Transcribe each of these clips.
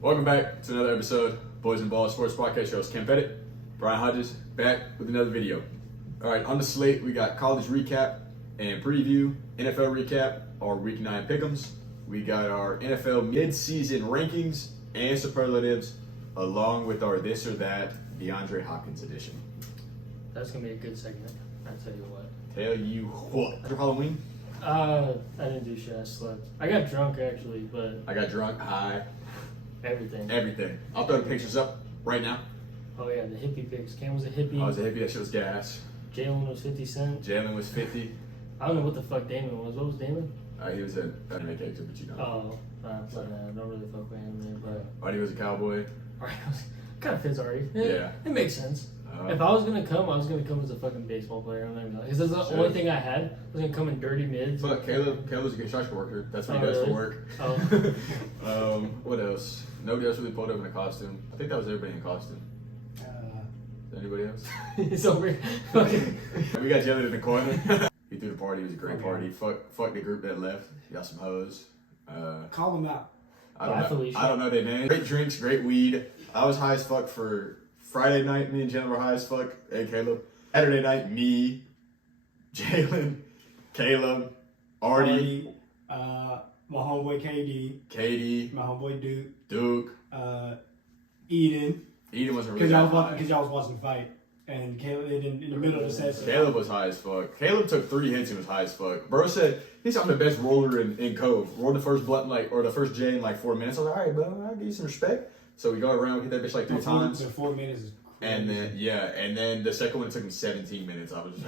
Welcome back to another episode, Boys and Balls Sports Podcast. Shows Cam Pettit, Brian Hodges, back with another video. All right, on the slate, we got college recap and preview, NFL recap, our Week 9 pick'ems. We got our NFL mid-season rankings and superlatives, along with our this or that DeAndre Hopkins edition. That's gonna be a good segment. I tell you what. Tell you what. After Halloween? I didn't do shit. I slept. I got drunk actually, but I got drunk, high, everything. I'll throw the pictures up right now. Oh yeah, the hippie pics. Cam was a hippie. I was a hippie, that shit was gas. Jaylin was 50 Cent. Jaylin was 50. I don't know what the fuck Damon was. What was Damon? He was an anime character, but you know. Oh, but I don't really fuck with anime. But Artie was a cowboy. kind of fits Artie. Yeah. It makes sense. If I was gonna come as a fucking baseball player. I'm not even because that's the only thing I had. I was gonna come in dirty mids. But Caleb's a construction worker. That's what he does for work. Oh. What else? Nobody else really pulled up in a costume. I think that was everybody in costume. Anybody else? It's over. We got Jaylin in the corner. He threw the party. It was a great party. Fuck the group that left. He got some hoes. Call them out. I don't know their names. Great drinks, great weed. I was high as fuck for Friday night. Me and Jaylin were high as fuck. Hey, Caleb. Saturday night, me, Jaylin, Caleb, Artie, my homeboy Katie, my homeboy Duke, Eden. Eden wasn't really that high. Because y'all was watching the fight. And Caleb, in the middle of the session. Caleb was high as fuck. Caleb took 3 hits and was high as fuck. Bro said, he's I'm the best roller in Cove. Rolled the first blunt or the first J in 4 minutes. I was like, all right, bro, I'll give you some respect. So we go around, we hit that bitch 3 times. 4 minutes is crazy. And then the second one it took him 17 minutes. I was just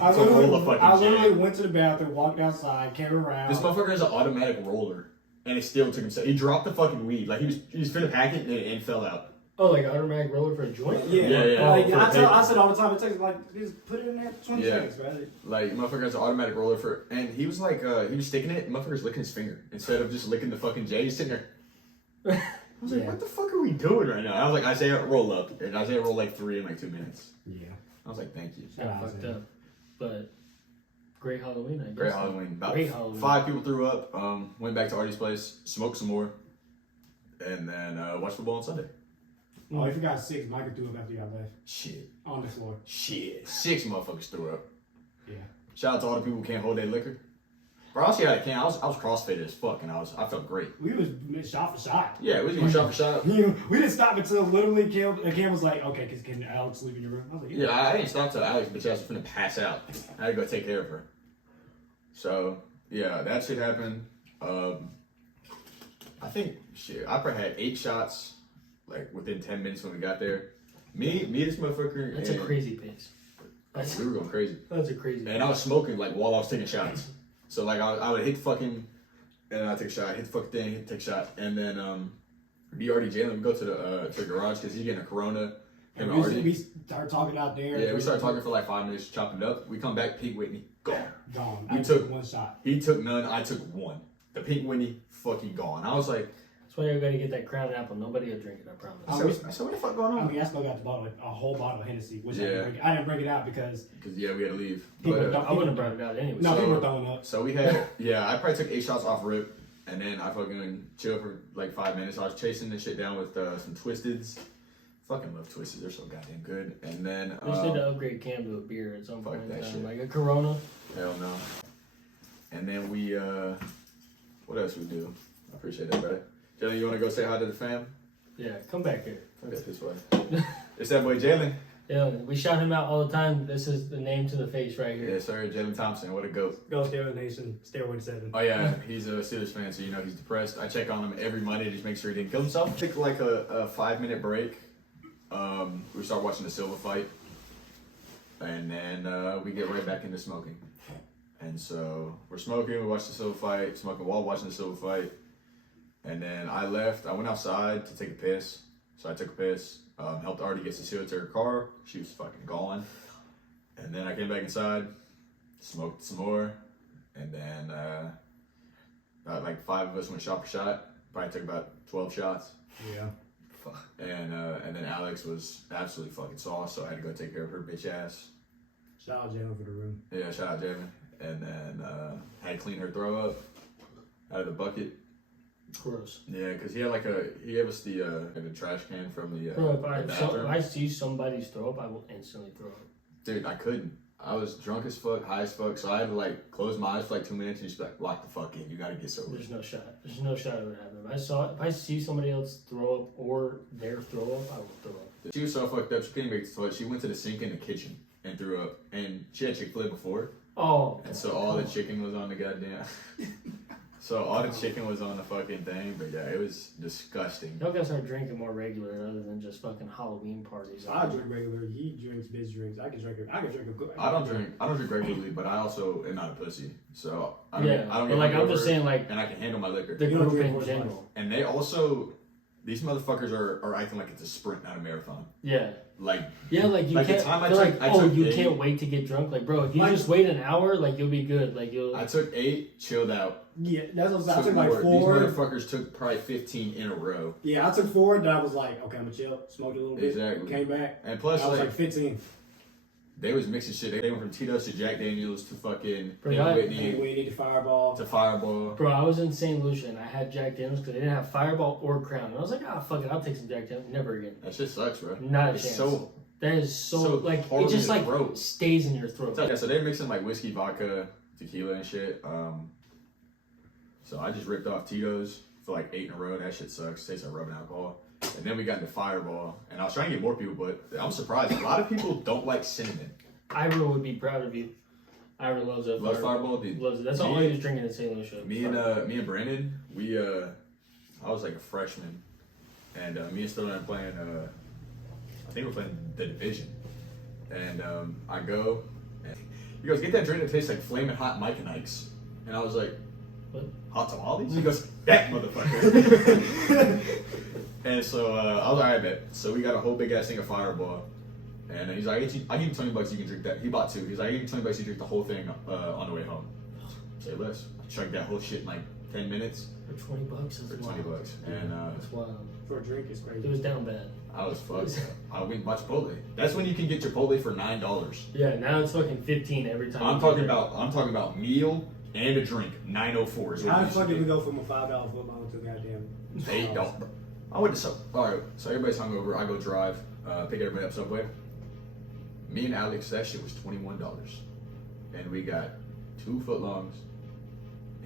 I literally J. went to the bathroom, walked outside, came around. This motherfucker has an automatic roller. And it still took him. He dropped the fucking weed. He was finna pack it and fell out. Oh, like automatic roller for a joint? Yeah. I said all the time, it takes just put it in there 20 seconds, right? Motherfucker has an automatic roller for, and he was he was sticking it, and motherfucker's licking his finger instead of just licking the fucking J. He's sitting there. I was like, what the fuck are we doing right now? I was like, Isaiah, roll up. And Isaiah rolled 3 in 2 minutes. Yeah. I was like, thank you. Kind of fucked up. But great Halloween, I guess. Great Halloween. About great Halloween. 5 people threw up, went back to Artie's place, smoked some more, and then watched football on Sunday. Oh, if you got 6, Micah threw up after y'all left. Shit. On the floor. Shit. 6 motherfuckers threw up. Yeah. Shout out to all the people who can't hold their liquor. Bro, I was here at a can. I was CrossFit as fuck, and I felt great. We was shot for shot. Yeah, we was going shot for shot. We didn't stop until literally Cam was like, okay, can Alex sleep in your room? I was like, yeah, I didn't stop till Alex, bitch ass was finna pass out. I had to go take care of her. So, yeah, that shit happened. I think, I probably had 8 shots, within 10 minutes when we got there. Me, this motherfucker. That's a crazy pace. We were going crazy. That's a crazy pace. And I was smoking, while I was taking shots. So, I would hit fucking, and then I'd take a shot, hit the fucking thing, take a shot. And then, me, Artie, Jaylin, we go to the garage because he's getting a Corona. And we started talking out there. Yeah, we started talking for 5 minutes, chopping it up. We come back, Pink Whitney, gone. I took 1 shot. He took none, I took 1. The Pink Whitney, fucking gone. I was like, that's why you're gonna get that Crown Apple. Nobody will drink it, I promise. I said, what the fuck going on? I still got the bottle, a whole bottle of Hennessy, which I didn't bring it out because we had to leave. I wouldn't have brought it out anyway. No, people were throwing up. So we had, I probably took 8 shots off rip, and then I fucking chilled for 5 minutes. I was chasing this shit down with some Twisteds. Fucking love Twisted, they're so goddamn good. And then we just need to upgrade Cam to a beer at some point. That shit. Like a Corona. Hell no. And then we what else we do? I appreciate that, brother. Jaylin, you wanna go say hi to the fam? Yeah, come back here. Okay, this way. It's that boy Jaylin. Yeah, we shout him out all the time. This is the name to the face right here. Yes, sir. Jaylin Thompson, what a goat. Go Steroid Nation, Steroid 7. Oh yeah, he's a Steelers fan, so he's depressed. I check on him every Monday to just make sure he didn't kill himself. Took a 5-minute break. We start watching the Silva fight, and then we get right back into smoking. And so we're smoking, we watch the Silva fight, smoking while watching the Silva fight. And then I left. I went outside to take a piss. So I took a piss, helped Artie get Cecilia to her car. She was fucking gone. And then I came back inside, smoked some more. And then about 5 of us went shot for shot. Probably took about 12 shots. Yeah. And then Alex was absolutely fucking sauce, so I had to go take care of her bitch ass. Shout out Jaylin for the room. Yeah, shout out Jaylin. And then had to clean her throw up out of the bucket. Gross. Yeah, because he gave us the trash can from the Bro, if bathroom. I see somebody's throw up, I will instantly throw up. Dude, I couldn't. I was drunk as fuck, high as fuck, so I had to like close my eyes for like 2 minutes and just be like, lock the fuck in. You gotta get sober. There's no shot. There's no shot it would happen. If I see somebody else throw up or their throw up, I will throw up. She was so fucked up, she couldn't make the toilet. She went to the sink in the kitchen and threw up. And she had Chick-fil-A before. Oh. And so all the chicken was on the goddamn... So all the chicken was on the fucking thing, but yeah, it was disgusting. Y'all gotta start drinking more regular other than just fucking Halloween parties. I drink regular. He drinks bitch drinks. I can drink a good. I don't drink regularly, but I also am not a pussy. So I don't but get like I'm hungover, just saying, like, and I can handle my liquor. the You don't group drink in more general. And they also, these motherfuckers are acting like it's a sprint, not a marathon. Yeah. Like you like the can't. time I They're took- like, I took you eight- can't wait to get drunk. Like, bro, if you Like- just wait an hour, like you'll be good. Like you'll. I took 8, chilled out. Yeah, that's what I Took took like more. 4. These motherfuckers took probably 15 in a row. Yeah, I took 4. Then I was like, okay, I'm gonna chill, smoked a little bit, Exactly. came back. And plus, I was like, like 15. they was mixing shit. They went from Tito's to Jack Daniels to fucking Bro, Pink y'all- And Whitney we need to Fireball. to Fireball. Bro, I was in St. Lucia and I had Jack Daniels because they didn't have Fireball or Crown. And I was like, fuck it, I'll take some Jack Daniels. Never again. That shit sucks, bro. Not a It's chance. so That is so like hard it in just your like throat. stays in your throat. Yeah, so they're mixing like whiskey, vodka, tequila, and shit. So I just ripped off Tito's for like 8 in a row. That shit sucks. Tastes like rubbing alcohol. And then we got into Fireball, and I was trying to get more people, but I'm surprised. A lot of people don't like cinnamon. Ira would be proud of you. Ira loves that. Loves Fireball, dude. Loves it. That's all he was drinking in St. Lucia. Me and Brandon, I was like a freshman, and me and Sterling are playing. I think we're playing the division, and I go, and he goes, "Get that drink that tastes like flaming hot Mike and Ike's," and I was like, What? Hot tamales? He goes, that motherfucker. And so I was like, I bet. So we got a whole big ass thing of Fireball. And he's like, I give you $20, you can drink that. He bought 2. He's like, I give you $20, you drink the whole thing on the way home. Say less. I chugged that whole shit in like 10 minutes. For $20, that's For wild. $20. And That's wild. For a drink, it's It crazy. was down bad. I was fucked. I went and bought Chipotle. That's when you can get Chipotle for $9. Yeah, now it's fucking 15 every time. I'm you talking get there. about meal and a drink. $9.04 is what How it the used fuck to did we be. go from a $5 football to goddamn $8. I went to alright, so everybody's hungover. I go drive, pick everybody up Subway. Me and Alex, that shit was $21, and we got 2 footlongs.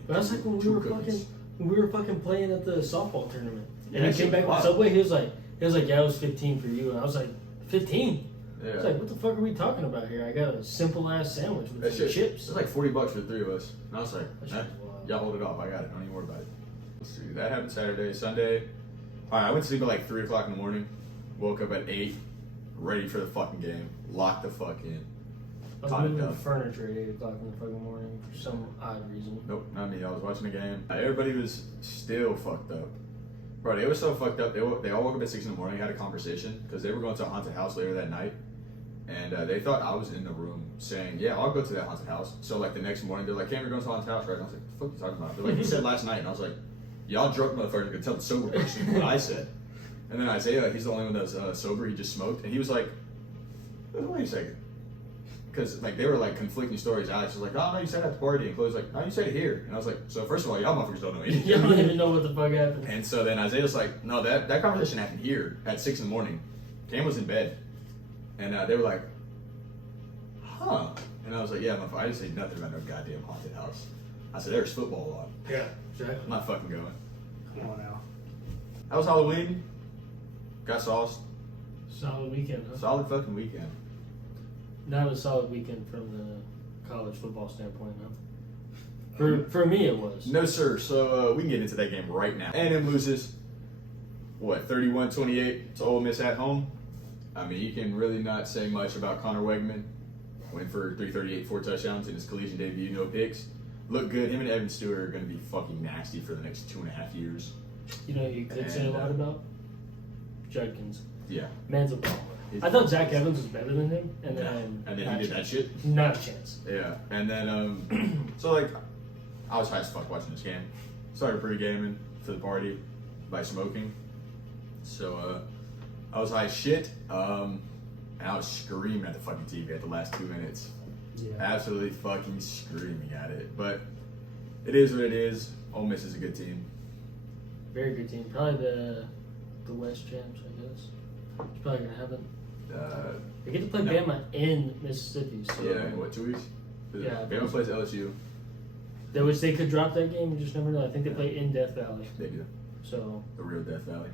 But that's like when we were fucking playing at the softball tournament. Yeah, And that he came shit back with wild. Subway. He was like, yeah, it was 15 for you. And I was like, 15? I Yeah, was like, what the fuck are we talking about here? I got a simple ass sandwich with that some shit. chips. It was like $40 for the 3 of us, and I was like, That shit eh, was wild. y'all hold it off. I got it. Don't even worry about it. Let's see. That happened Saturday, Sunday. All right, I went to sleep at like 3 o'clock in the morning. Woke up at 8, ready for the fucking game. Locked the fuck in. I was Caught it moving the done. furniture at 8 o'clock in the fucking morning for some odd reason. Nope, not me. I was watching the game. Everybody was still fucked up. Bro, they were so fucked up. They all woke up at 6 in the morning, had a conversation, because they were going to a haunted house later that night. And they thought I was in the room saying, yeah, I'll go to that haunted house. So, like, the next morning, they're like, Cam, you're going to the haunted house, right? And I was like, what the fuck are you talking about? They're like, you said last night. And I was like, y'all drunk motherfuckers can tell the sober person what I said. And then Isaiah, he's the only one that's sober. He just smoked. And he was like, wait a second. Because, like, they were, like, conflicting stories. Alex was like, oh, no, you said it at the party. And Chloe's like, no, you said it here. And I was like, so, first of all, y'all motherfuckers don't know anything. You don't even know what the fuck happened. And so then Isaiah's like, no, that conversation happened here at 6 in the morning. Cam was in bed. And they were like, huh. And I was like, yeah, motherfucker, I didn't say nothing about no goddamn haunted house. I said, there's football on. Yeah, exactly. I'm not fucking going. Come on now. That was Halloween. Got sauced. Solid weekend, huh? Solid fucking weekend. Not a solid weekend from the college football standpoint, no. For me, it was. No, sir. So we can get into that game right now. A&M loses, what, 31-28 to Ole Miss at home. I mean, you can really not say much about Connor Wegman. Went for 338, 4 touchdowns in his collegiate debut, no picks. Looked good. Him and Evan Stewart are going to be fucking nasty for the next 2.5 years. You know, you could say a lot about Judkins. Yeah. Man's a baller. I thought Zach Evans was better than him, and Yeah. then And then not he did a that chance. shit. Not a chance. Yeah. And then, so like, I was high as fuck watching this game. Started pre-gaming for the party by smoking. So, I was high as shit. And I was screaming at the fucking TV at the last 2 minutes. Yeah. Absolutely fucking screaming at it. But it is what it is. Ole Miss is a good team. very good team. Probably the West champs, I guess. It's probably gonna happen. They get to play Bama in Mississippi. So yeah, in what, 2 weeks? Yeah. Bama plays LSU. Which they could drop that game. You just never know. I think they play in Death Valley. They do. So The real Death Valley.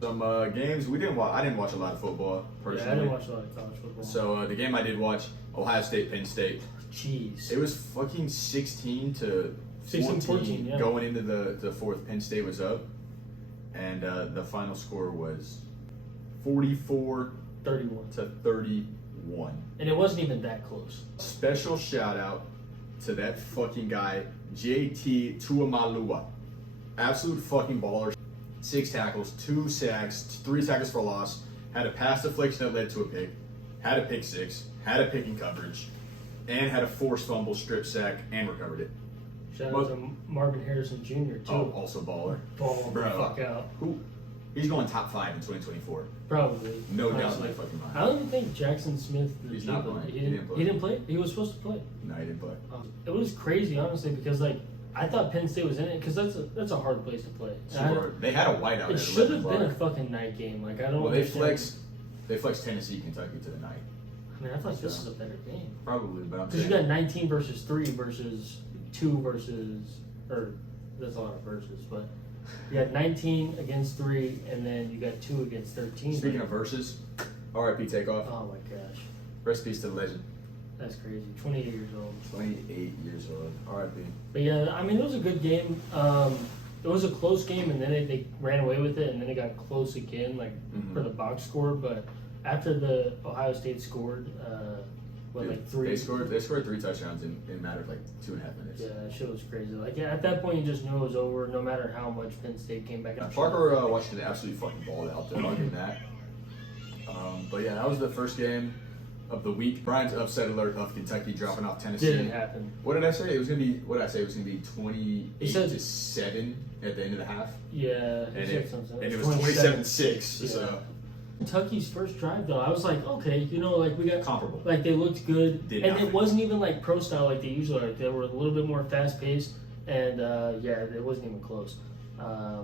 Some games we didn't watch. I didn't watch a lot of football personally. yeah, I didn't watch a lot of college football. So the game I did watch, Ohio State, Penn State. Jeez. It was fucking 16 to 14, yeah. Going into the fourth. Penn State was up, and the final score was 44 31 to 31. And it wasn't even that close. Special shout out to that fucking guy, JT Tuamalua. Absolute fucking baller. 6 tackles, 2 sacks, 3 tackles for loss. Had a pass deflection that led to a pick. Had a pick 6. Had a pick in coverage. And had a forced fumble, strip sack, and recovered it. Shout out to Marvin Harrison Jr. too. Oh, also baller. Ball the Bro. fuck out. Who? He's going top 5 in 2024 Probably. No doubt in honestly. my fucking mind. I don't even think Jackson Smith. He's not playing. He didn't play. He was supposed to play. No, he didn't play. It was crazy, honestly, because like I thought Penn State was in it because that's a hard place to play. Super. They had a whiteout. It at should 11 have been a o'clock. fucking night game. Like I don't. Well, they understand. flexed Tennessee, Kentucky to the night. I mean, I thought this is a better game Probably, but I'm because you saying. got 19 versus 3 versus 2 versus or that's a lot of verses, but you got 19 against 3 and then you got 2 against 13. Speaking of verses, R.I.P. Takeoff. Oh my gosh, Rest in peace to the legend. that's crazy. 28 years old. 28 years old. R.I.P. But yeah, I mean, it was a good game. It was a close game, and then they ran away with it, and then it got close again, like for the box score. But after the Ohio State scored, Dude, like 3? They scored 3 touchdowns in a matter of like 2.5 minutes. Yeah, that shit was crazy. Like yeah, at that point, you just knew it was over, no matter how much Penn State came back. Parker Washington absolutely fucking balled out there. I'll give him that. But yeah, that was the first game of the week. Brian's upset alert of Kentucky dropping off Tennessee. Didn't happen. What did I say? It was gonna be. What did I say? It was gonna be 28 said- to 7 at the end of the half. Yeah, he And said it, something. and it was 27-6. Yeah. So Kentucky's first drive, though, I was like, okay, like we got comparable. like they looked good, Did and nothing. it wasn't even like pro style like they usually are. They were a little bit more fast paced, and yeah, it wasn't even close.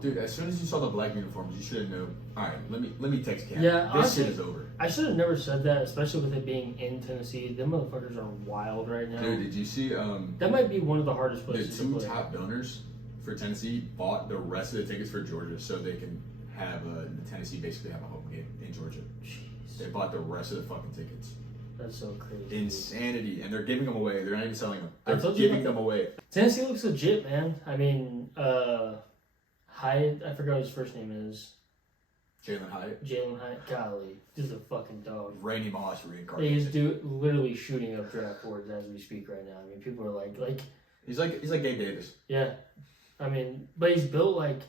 Dude, as soon as you saw the black uniforms, you should have known. All right, let me text Cam. Yeah, this honestly, shit is over. I should have never said that, especially with it being in Tennessee. Them motherfuckers are wild right now. Dude, did you see? That might be one of the hardest The places to 2 play. top donors for Tennessee bought the rest of the tickets for Georgia so they can have Tennessee basically have a home game in Georgia. Jeez, They bought the rest of the fucking tickets. that's so crazy. Insanity, and they're giving them away. They're not even selling them. I They're told you giving about them away. Tennessee looks legit, man. I mean, Hyatt, I forgot what his first name is. Jaylin Hyatt, Jaylin Hyatt. Golly, just a fucking dog. Randy Moss He's reincarnated. literally shooting up draft boards as we speak right now. I mean, people are like, He's like Gabe Davis. yeah. I mean, but he's built like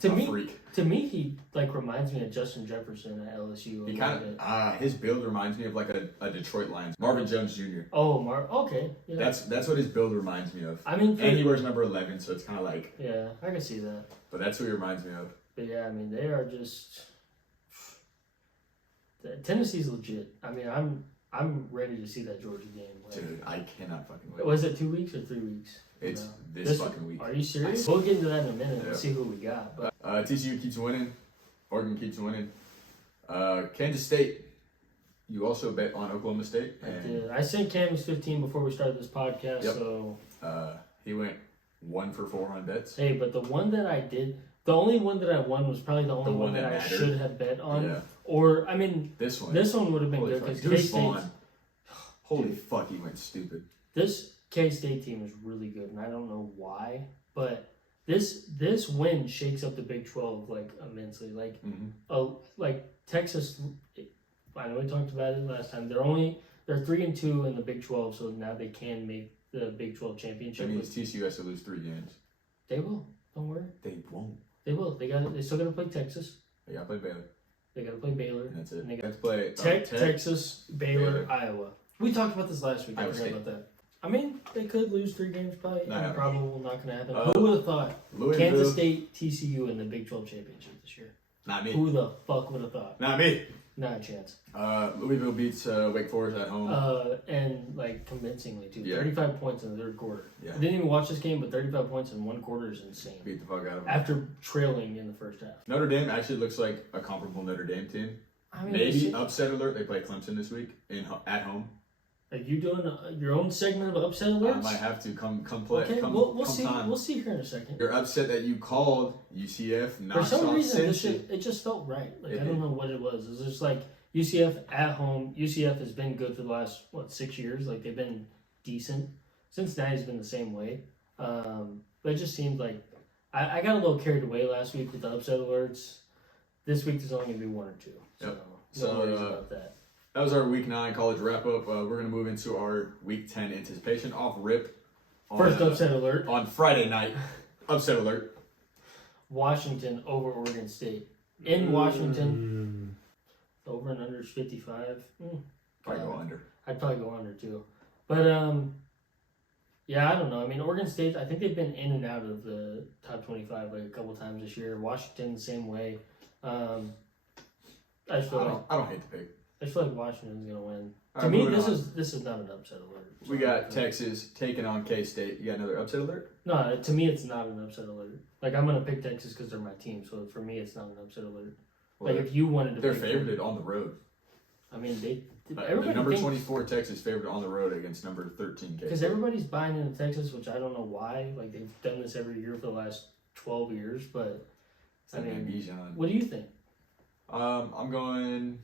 To me- freak. to me. He like reminds me of Justin Jefferson at LSU. He kind of his build reminds me of like a Detroit Lions, Marvin Jones Jr. Okay. Yeah. That's what his build reminds me of. I mean, And he wears number 11, so it's kind of like. yeah, I can see that. But that's what he reminds me of. But yeah, I mean, they are just Tennessee's legit. I mean, I'm ready to see that Georgia game. Like, Dude, I cannot fucking wait. was it 2 weeks or 3 weeks? It's No. this fucking week. Are you serious? We'll get into that in a minute Yeah. and see who we got. But TCU keeps winning. Oregon keeps winning. Kansas State. You also bet on Oklahoma State. I And did. I sent Camus 15 before we started this podcast. Yep. So he went 1 for 4 on bets. hey, but the one that I did, the only one that I won was probably the only The one one that I that mattered. should have bet on. Yeah. Or I mean, This one. this one would have been Holy good fuck. because Deuce K-State. Vaughn. Holy fuck, he went stupid. This K-State team is really good, and I don't know why, but this win shakes up the Big 12 like immensely. Like, like Texas. I know we talked about it last time. They're 3-2 in the Big 12, so now they can make the Big 12 championship. That means TCU has to lose 3 games. They will. Don't worry. They won't. They will. They still got to play Texas. They gotta play Baylor. They got to play Baylor. And that's it. And they They got have to play Texas, Baylor, Baylor. Iowa. We talked about this last week. I Iowa forgot State. about that. I mean, they could lose 3 games probably. Not happening. Probably not going to happen. Uh, Who would have thought Louisville. Kansas State, TCU in the Big 12 championship this year? Not me. Who the fuck would have thought? Not me. Not a chance. Louisville beats Wake Forest at home. And like convincingly too. Yeah. 35 points in the third quarter. Yeah. I didn't even watch this game, but 35 points in one quarter is insane. Beat the fuck out of them. After trailing in the first half. Notre Dame actually looks like a comparable Notre Dame team. I mean, Maybe upset alert. They play Clemson this week at home. Are you doing your own segment of upset alerts? I might have to come play. Okay, we'll see. Time. We'll see here in a second. You're upset that you called UCF. For some reason, Cincy. it just felt right. Like It I don't did. know what it was. It was just like UCF at home. UCF has been good for the last 6 years. Like they've been decent. Cincinnati's been the same way. But it just seemed like I got a little carried away last week with the upset alerts. This week there's only gonna be one or two. So no worries about that. That was our Week 9 college wrap up. We're going to move into our Week 10 anticipation off rip. First upset alert. On Friday night. Upset alert. Washington over Oregon State. In Washington. Over and under is 55. Probably go under. I'd probably go under too. But yeah, I don't know. I mean, Oregon State, I think they've been in and out of the top 25 like a couple times this year. Washington the same way. I just feel I don't hate the pick. I feel like Washington's gonna win. All To right, me, moving on. this is not an upset alert. We got Texas taking on K-State. You got another upset alert? No, to me, it's not an upset alert. Like I'm gonna pick Texas because they're my team. So for me, it's not an upset alert. Well, Like if you wanted to, they're pick favored on the road. I mean, The everybody number thinks, 24 Texas favored on the road against number 13 K-State. because everybody's buying into Texas, which I don't know why. Like they've done this every year for the last 12 years. But I mean, Bijan. what do you think? I'm going.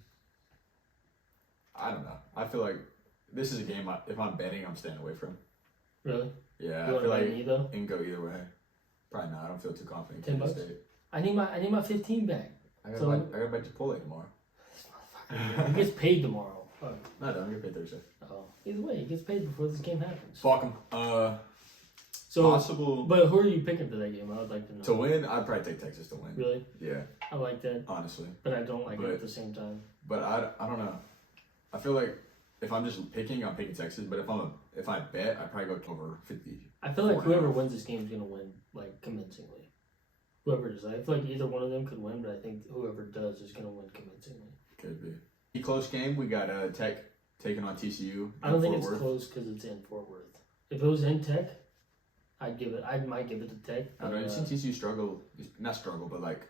I don't know. I feel like this is a game. If I'm betting, I'm staying away from. Really? Yeah, You I feel like me though? it can go either way. Probably not. I don't feel too confident. $10 in K-State. I need my 15 back. I got So- to bet Chipotle tomorrow. He gets paid tomorrow. Oh. No, I don't get paid Thursday. Oh. Either way, he gets paid before this game happens. Fuck him. So, Possible but who are you picking for that game? I would like to know. to win. I'd probably take Texas to win. Really? Yeah, I like that, honestly. but I don't like it But- at the same time. But I don't know. I feel like if I'm just picking, I'm picking Texas. But if I bet, I'd probably go over 50. I feel like 4.5. whoever wins this game is going to win, like, convincingly. Whoever it is. I feel like either one of them could win, but I think whoever does is going to win convincingly. Could be. A close game. We got Tech taking on TCU. I don't think Fort it's Worth. close because it's in Fort Worth. If it was in Tech, I might give it to Tech. I don't know. You've seen TCU struggle. Not struggle, but like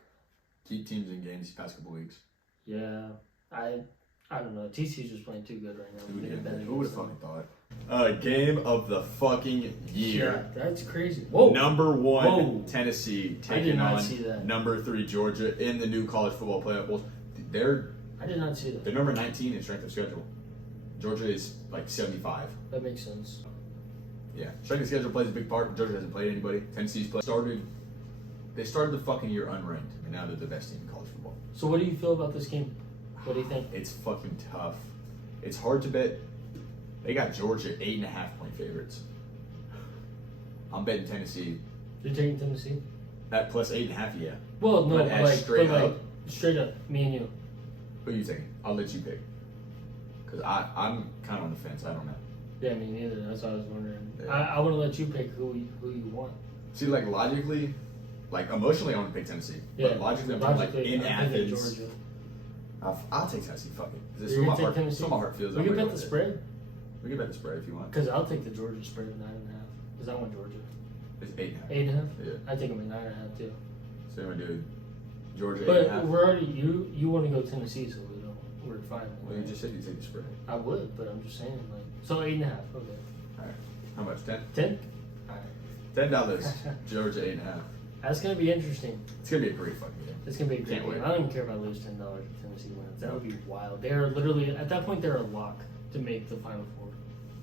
keep teams in games these past couple weeks. Yeah, I don't know. TCU's just playing too good right now. We need to bet Who would have against fucking thought? Game of the fucking them. year. Yeah, that's crazy. Whoa. Number 1 Whoa. Tennessee I did taking not see that. on number 3 Georgia in the new college football playoff bowls. I did not see that. They're number 19 in strength of schedule. Georgia is like 75. That makes sense. Yeah, strength of schedule plays a big part. Georgia hasn't played anybody. Tennessee's They started the fucking year unranked, and now they're the best team in college football. So what do you feel about this game? What do you think? It's fucking tough. It's hard to bet. They got Georgia 8.5-point favorites. I'm betting Tennessee You're taking Tennessee? at plus 8.5. Yeah. Well, no, But as straight up? straight up, me and you. Who are you taking? I'll let you pick. Cause I'm kind of on the fence. I don't know. Yeah, me neither. That's what I was wondering. Yeah. I want to let you pick who you want. See, like logically, like emotionally, I want to pick Tennessee. Yeah, But logically, I'm like in I'm thinking Athens. Georgia. I'll take Tennessee. Fuck it. This is You're what my gonna heart. take That's what my heart feels. We I'm can gonna bet go the with it. spread. We can bet the spread if you want. Because I'll take the Georgia spread at 9.5. Because I want Georgia. It's 8.5. 8.5? Yeah. I take them at 9.5 too. So I'm gonna do Georgia But 8.5. we're already you want to go Tennessee, so we're fine. Well, you just said you take the spread. I would, but I'm just saying like so 8.5. Okay. All right. How much? 10. 10. $10. Georgia 8.5. That's gonna be interesting. It's gonna be a great fucking game. It's gonna be a great Can't game. wait. I don't even care if I lose $10 if Tennessee wins. That would be wild. They're literally at that point they're a lock to make the Final Four.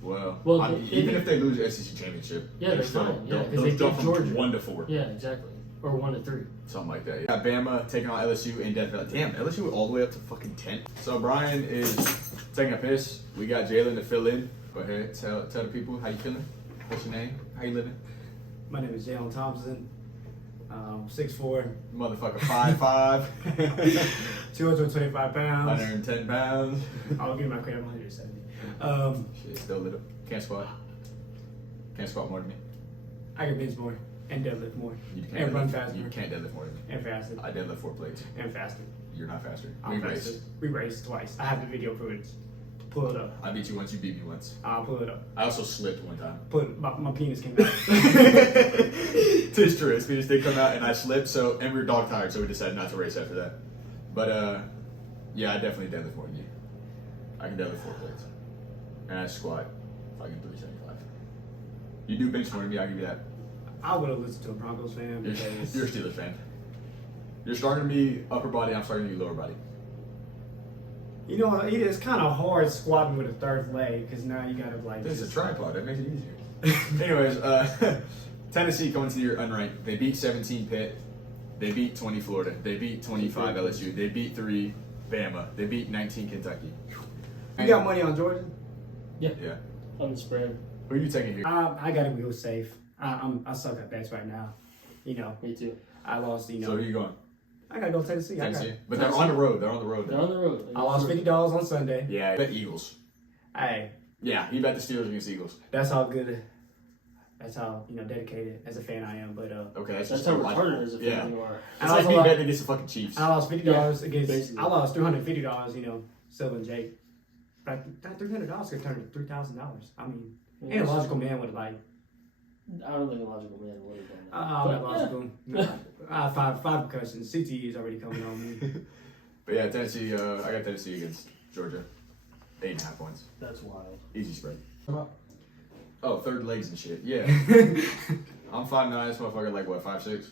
Well, they- even if they lose the SEC championship, Yeah, they're still fine. Yeah, 'cause they'll they jump beat from Georgia. 1 to 4. Yeah, exactly. Or 1 to 3. Something like that. Yeah. Bama taking on LSU in Death Valley. Damn, LSU all the way up to fucking 10. So Brian is taking a piss. We got Jaylin to fill in. Go ahead, tell the people how you feeling. What's your name? How you living? My name is Jaylin Thompson. 6'4", Motherfucker 5'5", 225 pounds. 110 pounds. I'll give you my credit. I'm 170. Shit, still little. Can't squat. Can't squat more than me. I can bench more and deadlift more You can't and run deadlift- faster You can't deadlift more than me. and faster I deadlift 4 plates. and faster. You're not faster. I'm faster. We raced twice. I have the video footage. Pull it up. I beat you once. You beat me once. I'll pull it up. I also slipped one time. My penis came out. Tis true. His penis did come out, and I slipped. And we were dog tired, so we decided not to race after that. But yeah, I definitely deadlift more than you. I can deadlift 4 plates, and I squat fucking 375. You do bench more than me. I'll give you that. I would have listened to a Broncos fan because You're a Steelers fan. You're starting to be upper body. I'm starting to be lower body. you know it's kind of hard squatting with a third leg because now you gotta like. This is a tripod. That makes it easier. Anyways, Tennessee coming to the year unranked. They beat 17 Pitt. They beat 20 Florida. They beat 25 LSU. They beat 3 Bama. They beat 19 Kentucky. You got money on Georgia? Yeah. On the spread. Who are you taking here? I gotta go safe. I suck at bets right now. You know, Me too. I lost. You know, So who are you going? I gotta go Tennessee. Tennessee. But they're on the road. They're on the road. They're on the road. I lost $50 on Sunday. Yeah, I bet Eagles. Hey, Yeah, he bet the Steelers against Eagles. that's how good. That's how dedicated as a fan I am. But Okay, that's That's just how logical. retarded as a fan Yeah. you are. It's like me betting against the fucking Chiefs. I lost $50 against. basically. I lost $350. Silva and Jake. But that $300 could turn to $3,000. I mean, ain't a logical man would like. I don't think a logical man would have done that. I'm not logical. No, five concussions. CTE is already coming on me. But yeah, Tennessee. I got Tennessee against Georgia. 8.5 points. That's wild. Easy spread. Oh, third legs and shit. Yeah. I'm 5'9". This motherfucker like what, 5'6".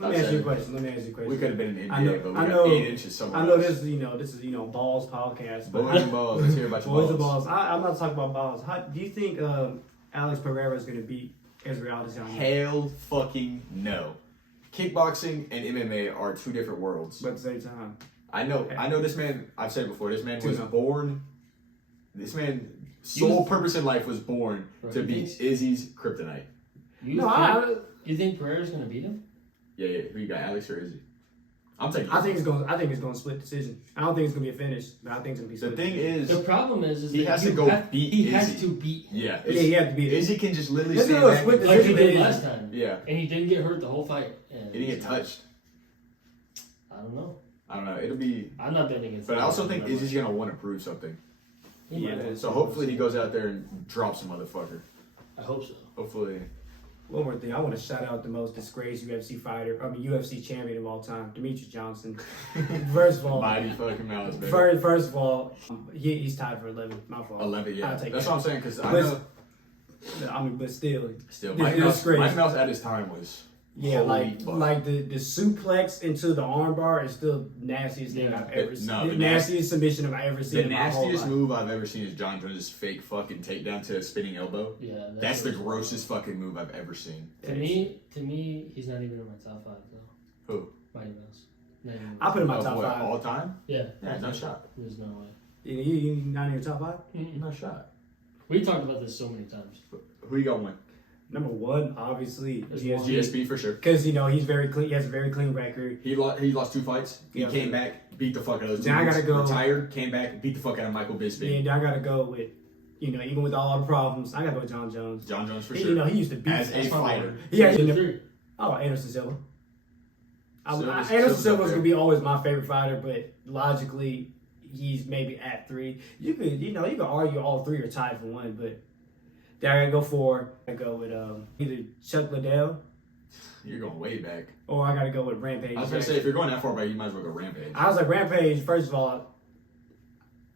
Let me ask you a question. We could have been in the I know- NBA, but we I got know- 8 inches somewhere. I know else. this is balls podcast. But Boys and balls. Let's hear about your boys and balls. balls. I'm not talking about balls. How do you think Alex Pereira is going to beat Israel Adesanya? Hell fucking no. Kickboxing and MMA are 2 different worlds. But at the same time, I know this man, I've said it before, this man was No. born, this man, sole purpose in life was born Bro, to he beat thinks- Izzy's kryptonite. You think Pereira's gonna beat him? Yeah. Who you got, Alex or Izzy? I'm taking I think it's going to split decision. I don't think it's going to be a finish, but I think it's going to be The split. thing is, The problem is he that has you to go have, beat He Izzy. has to beat him. Yeah. Yeah, you have to beat it. Izzy can just literally Let's stand do a back. split Like he decision. did last time. Yeah. And he didn't get hurt the whole fight. And He didn't get touched. I don't know. I don't know. It'll be. I'm not betting against But I also him. think Izzy's gonna want to prove something. He might. Yeah. So hopefully he goes out there and drops a motherfucker. I hope so. Hopefully. One more thing, I want to shout out the most disgraced UFC champion of all time, Demetrius Johnson. First of all, Mighty fucking malice, baby. first of all, he's tied for 11. My fault. 11, yeah. I'll take That's that. what I'm saying, because I But- know. But still, Still, This Mike is Mouse, crazy. Mike Mouse at his time was. yeah, holy fuck. like the suplex into the armbar is still nastiest thing Yeah. I've ever seen. No, the the nastiest submission I've ever seen. The in my whole nastiest life. move I've ever seen is John Jones' fake fucking takedown to a spinning elbow. Yeah. That's the grossest fucking move I've ever seen. To me, he's not even in my top 5 though. Who? Mighty Mouse. Not even. I put him in my Of top what, 5. all time? Yeah. Yeah, no shot. There's no way. You not in your top 5? No shot. We talked about this so many times. Who you got one? Number 1, obviously, There's GSP. GSP for sure. Because he's very clean. He has a very clean record. He lost 2 fights. He Yeah. came back, beat the fuck out of those Then I dudes, gotta go- retired, came back, beat the fuck out of Michael Bisping. And I gotta go with, even with all the problems, I gotta go with John Jones. John Jones for He, sure. he used to beat As a that's my fighter. word. Yeah, Two, three. oh, Anderson Silva. Silva's Anderson up Silva's there. gonna be always my favorite fighter, but logically, he's maybe at 3. You could argue all 3 are tied for 1, but then I gotta go 4. I go with either Chuck Liddell You're going way back. or I gotta go with Rampage. I was gonna say, if you're going that far back, you might as well go Rampage. I was like, Rampage, first of all,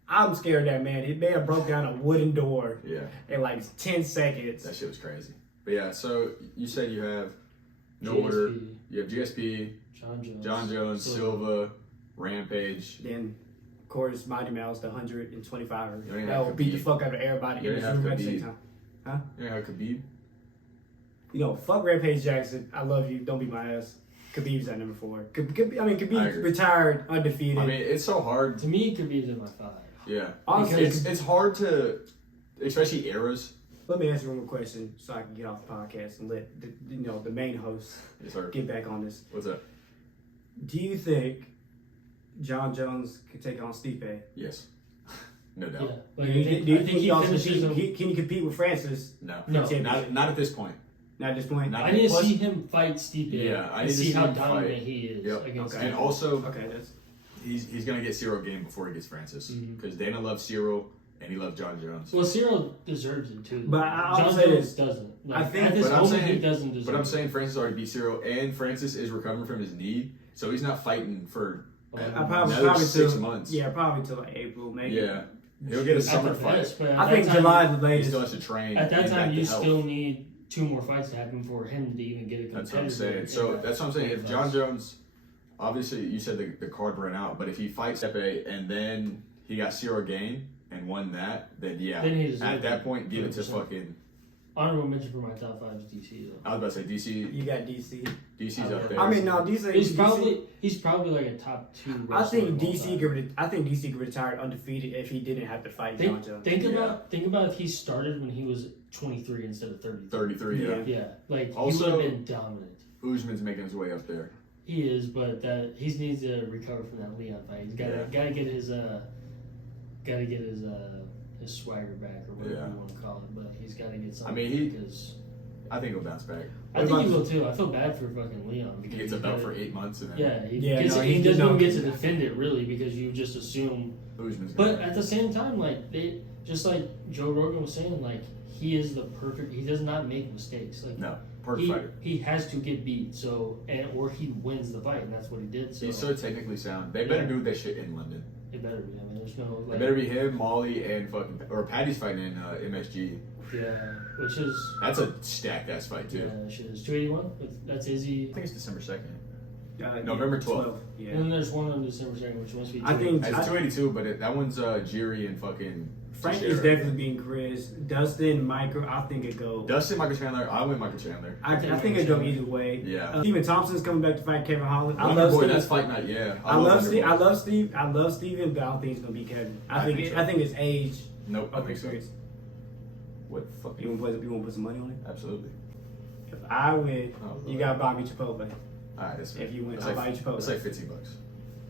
I'm scared of that man. He may have broke down a wooden door Yeah, in like 10 seconds. that shit was crazy. But yeah, so you said you have no GSP, order. You have GSP, John Jones. Silva, Rampage. Then, of course, Mighty Mouse, the 125er. You don't even That have will beat the Khabib. fuck out of everybody You in don't this have room at the same Khabib. time. You know, Khabib. Fuck Rampage Jackson. I love you. Don't beat my ass. Khabib's at number 4. I Khabib agree. retired undefeated. I mean, it's so hard. To me, Khabib's in my 5. Yeah, Honestly, it's hard to, especially eras. let me ask you one more question so I can get off the podcast and let the main host Yes, sir. get back on this. What's up? Do you think John Jones can take on Stipe? Yes, no Yeah. doubt. But Do you think he also finishes him. can he compete with Francis? No, No. not at this point. Not at this point. Not- I need to Plus- see him fight Stipe. Yeah, I and need to see see how him dominant fight. he is Yep. against Okay. And Stipe. also, Okay, that's he's gonna get Cyril game before he gets Francis because Dana loves Cyril and he loves John Jones. Well, Cyril deserves it too. But I'll John say Jones this. doesn't. I think- at this But I'm moment, saying- he doesn't deserve But I'm it. saying Francis already beat Cyril and Francis is recovering from his knee, so he's not fighting for another 6 months. Yeah, probably till like April, maybe. Yeah, he'll get a At summer the fight. best, but at I that think time- July is the He latest. still has to train. At that and get time, back you to health. still need 2 more fights to happen for him to even get a competitor. That's what I'm saying. So that's what I'm saying. If John Jones, obviously you said the card ran out, but if he fights Pepe and then he got Cyril Gain and won that, then yeah, Then he deserves at that it. point give it to 100%. fucking. Honorable mention for my top 5 is DC though. I was about to say DC. You got DC. DC's up there. I mean, no, DC. He's probably like a top 2. I wrestler think of all DC time. could retire undefeated if he didn't have to fight John Jones. Think about if he started when he was 23 instead of 33. 33. Yeah. Yeah, like Also- he would have been dominant. Usman's making his way up there. He is, but he needs to recover from that Leon fight. He's gotta get his swagger back or whatever you want to call it. But he's gotta get something. I mean, because I think he'll bounce back. I think he will too. I feel bad for fucking Leon He because gets a belt for 8 months and then he doesn't even get to defend it really because you just assume. Usman's. But at the same time, like just like Joe Rogan was saying, like he is the perfect. He does not make mistakes. Like no, perfect fighter. He has to get beat, or he wins the fight, and that's what he did. So He's so technically sound. They better do that shit in London. it better be. I mean, there's no. It Like, better be him, Molly, and fucking or Patty's fighting in MSG. yeah, which is That's a stacked ass fight too. yeah, shit is 281. That's Izzy. I think it's December 2nd. Yeah, November 12th. Yeah. And then there's one on December 2nd, which must be. I think- It's 282, but that one's Jiri and fucking. Frankie's Teixeira. definitely being Chris. Dustin, Michael, I think it go. Dustin, Michael Chandler. I went Michael Chandler. I think it go either way. Yeah. Stephen Thompson's coming back to fight Kevin Holland. I Wonder love Boy, Steve. that's fight night. Yeah, I love Steve. Wonder Boy. I love Steven, but I don't think he's gonna beat Kevin. I think so. I think it's age Nope, I of think so. experience. What You fucking? want to put some money on it? Absolutely. If I win, Oh, you Lord. got Bobby Chipotle. All right, that's If you win, that's I'll like, buy you Chipotle. That's like $15.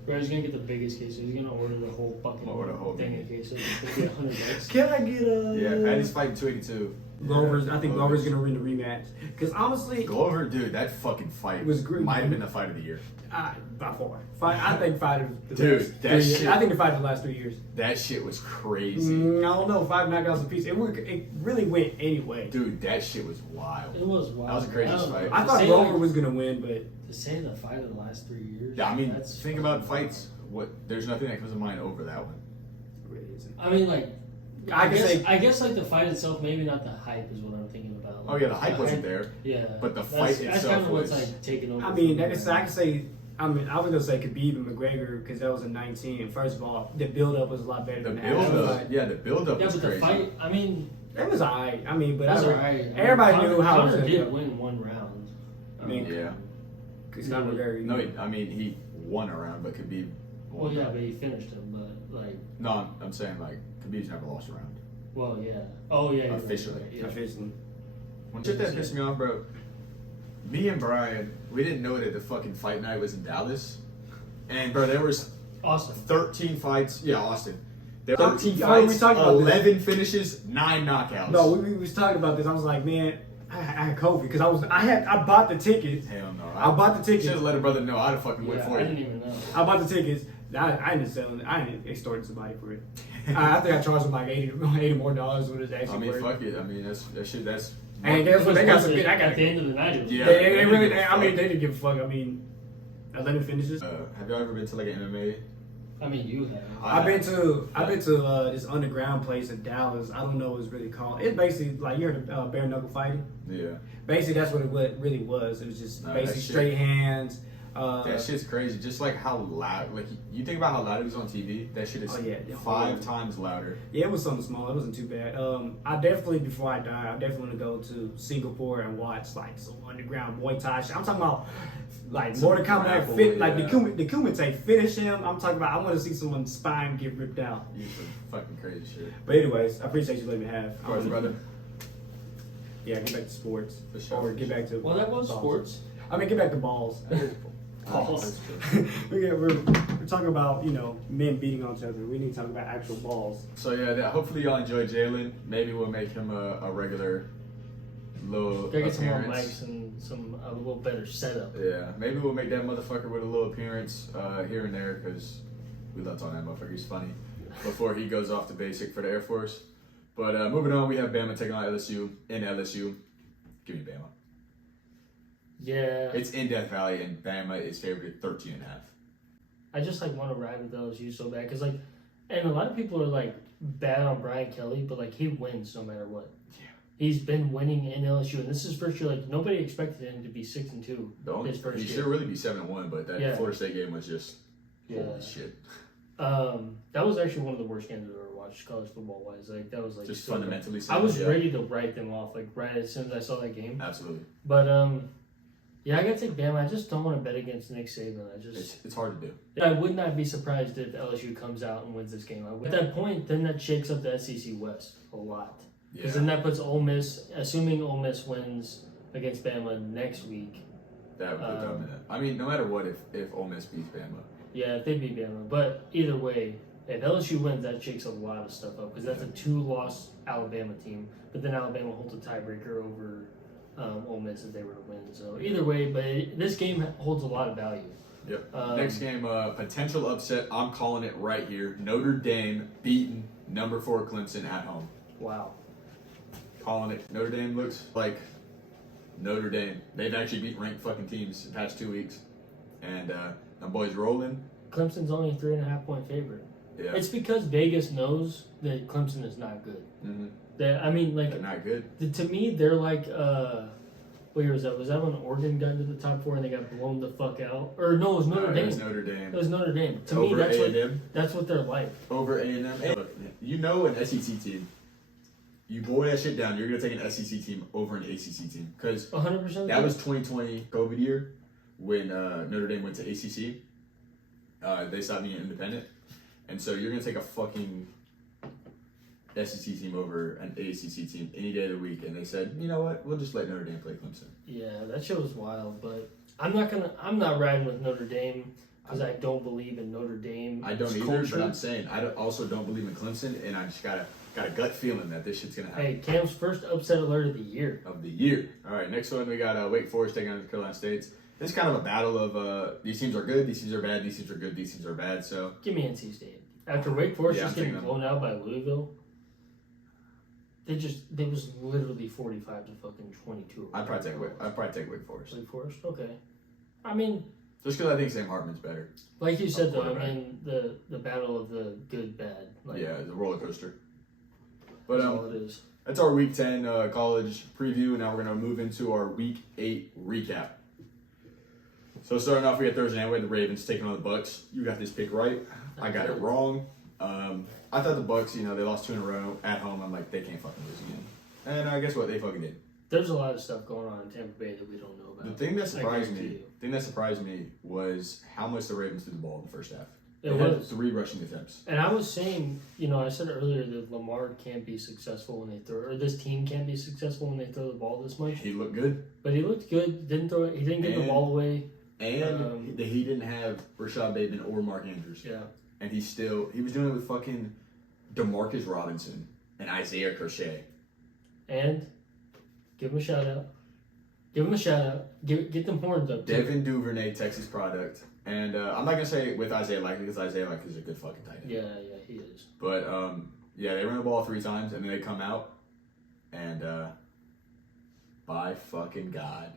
Bro, he's gonna get the biggest case. He's gonna order the whole fucking I'll order the whole thing thing. of queso. It's gonna be $100. Can I get a? Yeah, Patty's fighting 282. Glover's. Yeah, I think Glover's gonna win the rematch. Because honestly, Glover, dude, that fucking fight It was great. might have been the fight of the year. by far, I think fight of the Dude, last that 3 years. shit- I think the fight of the last 3 years. That shit was crazy. I don't know. 5 knockouts apiece. It really went anyway. Dude, that shit was wild. It was wild. That was the craziest I don't fight. know. I To thought say, Glover like, was gonna win, but to say the fight of the last 3 years. Yeah, I mean, that's think about fights. There's nothing that comes to mind over that one. it really isn't. I mean, like, I can say- I guess like the fight itself, maybe not the hype is what I'm thinking about. Oh yeah, the hype wasn't there. Yeah, But the That's- fight that's itself kind of what's was- like taking over. I mean, for me I right can say. I mean, I was gonna say Khabib and McGregor because that was in 19. First of all, the build up was a lot better The than the build actual up, fight. yeah, the build up Yeah, was but the crazy. fight, I mean, It was alright. I mean, but it was I alright. everybody knew how it was Conor gonna did go. win one round. I mean, Yeah. It's not McGregor. No, I mean he won a round, but Khabib. Well, yeah, but he finished him. But like, No, I'm saying like Khabib's never lost a round. well, yeah. Oh yeah. you're right, Officially. yeah. Officially. One shit that pissed me off, bro. Me and Brian, we didn't know that the fucking fight night was in Dallas, and bro, there was Awesome. 13 fights. Yeah, Austin. There were 13 Yeah, we fights, talked about this. 11 finishes, 9 knockouts. No, we was talking about this. I was like, man, I had COVID because I bought the tickets. Hell no. I bought the tickets. Should have let a brother know. I'd have fucking went Yeah, for I it. didn't even know. I bought the tickets. I ended up selling it. I ended up extorting somebody for it. I think I charged them like $80 more dollars when it's actually I mean, worth. fuck it. I mean, that shit. That's. And guess what? They got some good. I got. At the end of the night, it was Yeah. They really. give a I mean, fuck. they didn't give a fuck. I mean, 11 finishes. Have y'all ever been to like an MMA? I mean, you have. I've been to this underground place in Dallas. I don't know what it's really called. It's basically like you heard of bare knuckle fighting. Yeah. Basically, that's what it really was. It was just Nah, basically that shit- straight hands. That shit's crazy. Just like how loud. Like you think about how loud it was on TV. That shit is Oh, yeah. 5 times louder. Yeah, it was something small. It wasn't too bad. I definitely, before I die, I definitely want to go to Singapore and watch like some underground Muay Thai shit. I'm talking about like Some Mortal Kombat, grapple, like yeah. the Kumite finish him. I'm talking about. I want to see someone's spine get ripped out. You some fucking crazy shit. But anyways, I appreciate you letting me have. Of course, brother. Yeah, get back to sports. For sure. Or get back to. Well, that was balls. sports. I mean, get back to balls. Balls. we're talking about men beating on each other. We need to talk about actual balls. So yeah, hopefully y'all enjoy Jaylin. Maybe we'll make him a regular little Gotta get some more appearance. mics and a little better setup. Yeah, maybe we'll make that motherfucker with a little appearance here and there because We love talking that motherfucker. He's funny. Before he goes off to basic for the Air Force. But moving on, we have Bama taking on LSU in LSU. Give me Bama. Yeah. It's in Death Valley, and Bama is favored at 13.5. I just like want to ride with LSU so bad because and a lot of people are like bad on Brian Kelly, but like he wins no matter what. Yeah. He's been winning in LSU, and this is first year. Like nobody expected him to be 6-2 his first He year. should really be 7-1, but that Florida State game was just holy shit. That was actually one of the worst games I've ever watched college football wise. Like that was like just so fundamentally. I was ready to write them off like right as soon as I saw that game. Absolutely. But yeah, I gotta take Bama. I just don't want to bet against Nick Saban. It's hard to do. I would not be surprised if LSU comes out and wins this game. At that point, then that shakes up the SEC West a lot. Because then that puts Ole Miss, assuming Ole Miss wins against Bama next week. That would put them in it. I mean, no matter what, if Ole Miss beats Bama. Yeah, if they beat Bama. But either way, if LSU wins, that shakes a lot of stuff up. Because that's a 2-loss Alabama team. But then Alabama holds a tiebreaker over Ole Miss if they were to win. So either way, but this game holds a lot of value. Yep. Next game, potential upset. I'm calling it right here. Notre Dame beating number 4 Clemson at home. Wow. Calling it. Notre Dame looks like Notre Dame. They've actually beat ranked fucking teams the past 2 weeks. And them boys rolling. Clemson's only a 3.5-point favorite. Yeah. It's because Vegas knows that Clemson is not good. Mm-hmm. They're not good. To me, they're like, what year was that? Was that when Oregon got into the top 4 and they got blown the fuck out? Or no, it was Notre Dame. It was Notre Dame. It was Notre Dame. To Over me, that's what they're like. Over A&M. Look, you know an SEC team. You boil that shit down, you're going to take an SEC team over an ACC team. Because 100%. that was 2020 COVID year when Notre Dame went to ACC. They stopped being independent. And so you're going to take a fucking SEC team over an ACC team any day of the week. And they said, you know what? We'll just let Notre Dame play Clemson. Yeah, that shit was wild. But I'm not riding with Notre Dame because I don't believe in Notre Dame. I don't either, but I'm saying I also don't believe in Clemson. And I just got a gut feeling that this shit's going to happen. Hey, Cam's first upset alert of the year. All right, next one we got Wake Forest taking on the Carolina States. This is kind of a battle of these teams are good, these teams are bad, these teams are good, these teams are bad. So give me NC State. After Wake Forest just getting blown out by Louisville, they was literally 45 to fucking 22. I'd probably take Wake Forest. Wake Forest, okay. I mean, just because I think Sam Hartman's better. Like you said though, I mean the battle of the good bad. Like, yeah, the roller coaster. But that's all it is. That's our Week 10 college preview. Now we're gonna move into our Week 8 recap. So starting off, we had Thursday night, we had the Ravens taking on the Bucks. You got this pick right. I got it wrong. I thought the Bucks, they lost 2 in a row at home. I'm like, they can't fucking lose again. And guess what? They fucking did. There's a lot of stuff going on in Tampa Bay that we don't know about. The thing that surprised me was how much the Ravens threw the ball in the first half. It was 3 rushing attempts. And I was saying, I said earlier that Lamar can't be successful when they throw, or this team can't be successful when they throw the ball this much. He looked good. But he looked good. He didn't give the ball away. And he didn't have Rashad Bateman or Mark Andrews. Yeah. And he was doing it with fucking DeMarcus Robinson and Isaiah Crochet. And give him a shout out. Get them horns up. Devin Duvernay, Texas product. And I'm not going to say with Isaiah Likely because Isaiah Likely is a good fucking tight end. Yeah, he is. But, they ran the ball 3 times and then they come out and by fucking God,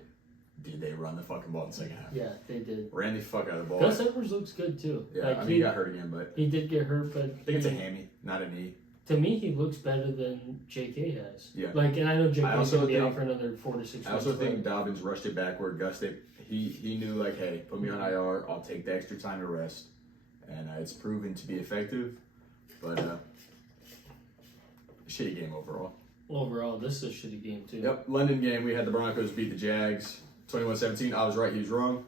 did they run the fucking ball in the second half? Yeah, they did. Ran the fuck out of the ball. Gus Edwards looks good too. Yeah, he got hurt again, but... He did get hurt, but... I think it's a hammy, not a knee. To me, he looks better than JK has. Yeah. And I know JK's going to be out for another 4 to 6 weeks. I also think Dobbins rushed it backward. Gus, he knew, hey, put me on IR. I'll take the extra time to rest. And it's proven to be effective. But, shitty game overall. Overall, this is a shitty game, too. Yep, London game. We had the Broncos beat the Jags 21-17. I was right, he was wrong.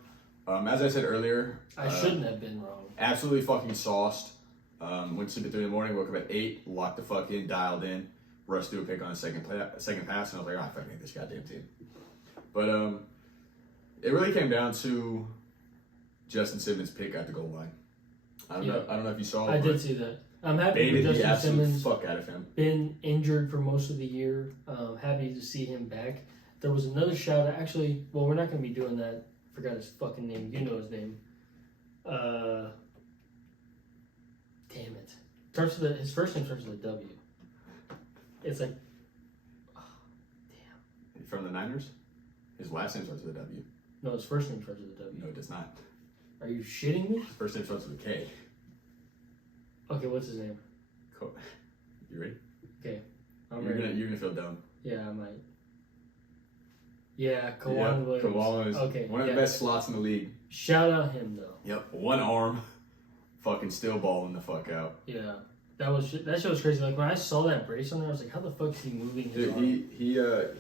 As I said earlier... I shouldn't have been wrong. Absolutely fucking sauced. Went to sleep at 3 in the morning, woke up at 8, locked the fuck in, dialed in, rushed through a pick on a second pass, and I was like, I fucking hate this goddamn team. But it really came down to Justin Simmons' pick at the goal line. I don't know if you saw it. I did see that. I'm happy for Baited the Justin absolute Simmons. fuck out of him. Been injured for most of the year. Happy to see him back. There was another shout out. Actually, we're not going to be doing that. Forgot his fucking name. You know his name. His first name starts with a W. It's like, oh, damn. From the Niners? His last name starts with a W. No, his first name starts with a W. No, it does not. Are you shitting me? His first name starts with a K. Okay, what's his name? You ready? Okay. You're gonna feel dumb. Yeah, I might. Yeah, Kawan Williams. Kawan is okay, one of the best slots in the league. Shout out him though. Yep, one arm, fucking still balling the fuck out. Yeah, that shit was crazy. Like when I saw that brace on there, I was like, how the fuck is he moving his arm?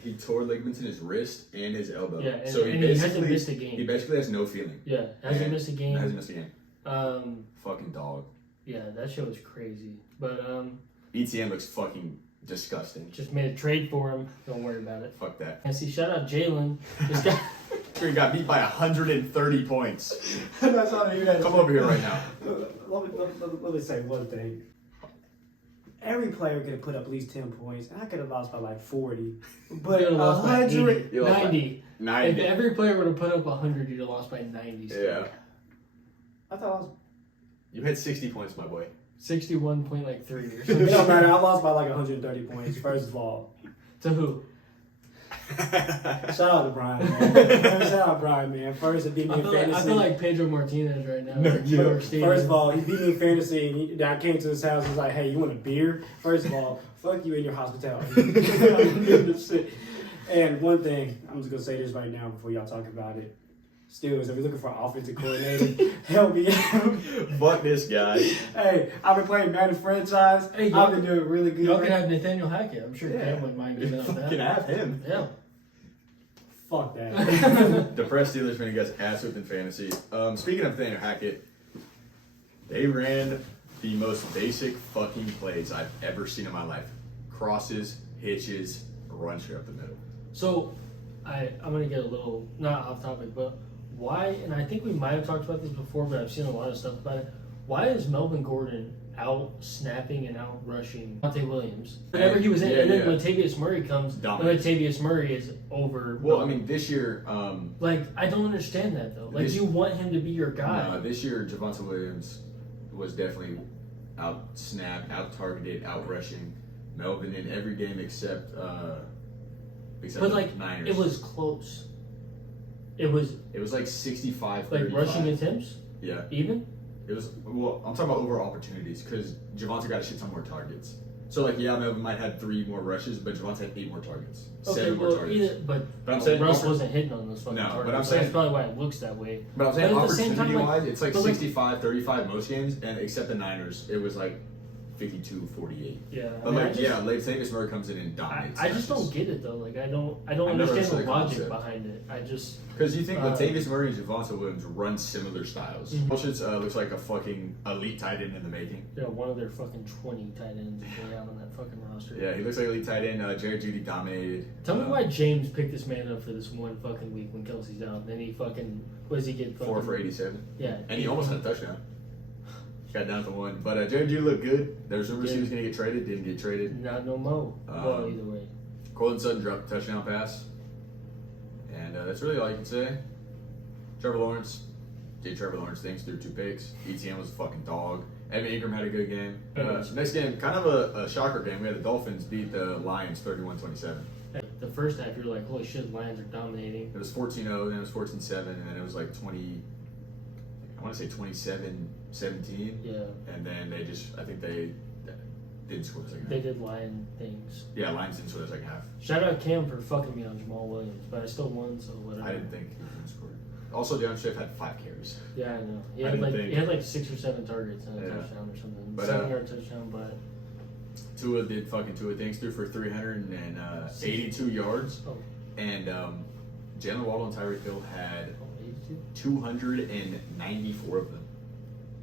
He tore ligaments in his wrist and his elbow. Yeah, and, so he hasn't missed a game. He basically has no feeling. Yeah, hasn't missed a game. Hasn't missed a game. Fucking dog. Yeah, that shit was crazy. But ETN looks fucking disgusting. Just made a trade for him. Don't worry about it. Fuck that. And see, shout out Jaylin. This guy. He got beat by 130 points. That's all you guys. Come over here right now. Let me say one thing. Every player could have put up at least 10 points, and I could have lost by like 40. But 100, 90. 90. If every player would have put up 100, you'd have lost by 90. Yeah. I thought I was. You had 60 points, my boy. 61.3 or It something. don't matter. I lost by like 130 points. First of all. To who? Shout out to Brian, man. Shout out Brian, man. First, it beat me in fantasy. I feel like Pedro Martinez right now. No, First of all, he beat me in fantasy, and I came to his house and was like, hey, you want a beer? First of all, fuck you and your hospitality. Shit. And one thing, I'm just going to say this right now before y'all talk about it. Still, if you're looking for an offensive coordinator, help me out. Fuck this guy. Hey, I've been playing Madden franchise. Hey, I've been doing really good. Y'all can have Nathaniel Hackett. I'm sure Cam wouldn't mind giving up that. Fucking have him. Yeah. Fuck that. Depressed Steelers fan gets ass whipped in fantasy. Speaking of Nathaniel Hackett, they ran the most basic fucking plays I've ever seen in my life. Crosses, hitches, run straight up the middle. So, I'm going to get a little, not off topic, but why, and I think we might have talked about this before, but I've seen a lot of stuff about it. Why is Melvin Gordon out snapping and out rushing Monte Williams? Whenever he was in, and then Latavius Murray comes, and Latavius Murray is over. Well, I mean, this year... like, I don't understand that, though. Like, you want him to be your guy. No, this year, Javonte Williams was definitely out-snapped, out-targeted, out-rushing Melvin in every game except but, like, Niners. it was close. It was like 65-35. like rushing attempts? Yeah. Even? It was, well, I'm talking about overall opportunities because Javonte got a shit ton more targets. So, like, yeah, Melvin might have had 3 more rushes, but Javonte had 8 more targets. 7 more targets. But I'm saying Russ wasn't hitting on those fucking targets. But I'm saying that's probably why it looks that way. But I'm saying at the same time, opportunity-wise, it's like 65-35 most games, and except the Niners, it was like 52-48. Yeah. But Latavius Murray comes in and dominates. I just don't get it though. Like I don't understand the logic behind it. I just because you think Latavius Murray and Javonte Williams run similar styles. Bullshit looks like a fucking elite tight end in the making. Yeah, one of their fucking 20 tight ends they have on that fucking roster. Yeah, he looks like elite tight end. Jared Judy dominated. Tell me why James picked this man up for this one fucking week when Kelsey's out. And then he fucking what does he get? 4 for 87. Yeah, and he almost had a touchdown. Got down to 1. But Jared Judy looked good. There was rumors he was going to get traded. Didn't get traded. Not no mo. Well, either way. Cortland Sutton dropped a touchdown pass. And that's really all you can say. Trevor Lawrence did Trevor Lawrence things, threw 2 picks. ETN was a fucking dog. Evan Ingram had a good game. Next game, kind of a shocker game. We had the Dolphins beat the Lions 31-27. The first half, you're like, holy shit, Lions are dominating. It was 14-0, then it was 14-7, and then it was like 20... I want to say 27-17. Yeah. And then they just, I think they didn't score the second half. They did Lion things. Yeah, Lions didn't score the second half. Shout out Cam for fucking me on Jamal Williams, but I still won, so whatever. I didn't think he was going to score. Also, DeAndre Swift had 5 carries. Yeah, I know. He had like 6 or 7 targets and a touchdown or something. But, 7-yard touchdown, but... Tua did fucking Tua things, threw for 382 yards. Oh. And Jalen Waddle and Tyreek Hill had 294 of them.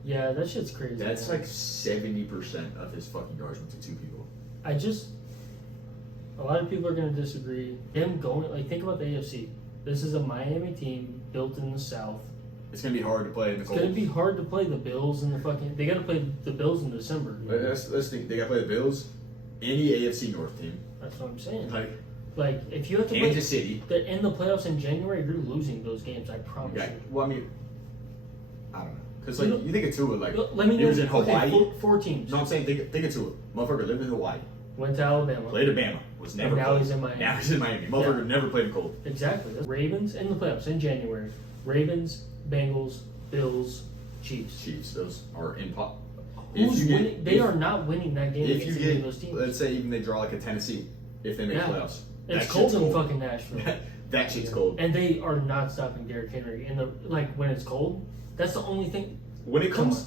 Yeah, that shit's crazy. That's like 70% of his fucking yards went to 2 people. A lot of people are going to disagree. Him going, like, think about the AFC. This is a Miami team built in the South. It's going to be hard to play in the cold. It's going to be hard to play the Bills in the fucking... They got to play the Bills in December. Let's think. They got to play the Bills, any AFC North team. That's what I'm saying. Like if you have to Kansas City. In the playoffs in January, you're losing those games, I promise you. Well, I mean, I don't know. Because like you think of Tua, like let me he know. was in Hawaii. Okay, four teams. No, I'm saying think of Tua. Motherfucker lived in Hawaii. Went to Alabama. Played at Bama. Was never. And now cold. he's in Miami. Now he's in Miami. Motherfucker never played cold. Exactly. Ravens in the playoffs in January. Ravens, Bengals, Bills, Chiefs. Chiefs. Those are in pop. Who's winning? They are not winning that game If against you any of get, those teams. let's say even they draw like a Tennessee, if they make playoffs. It's cold in fucking Nashville. That shit's cold. And they are not stopping Derrick Henry. And when it's cold, that's the only thing. When it comes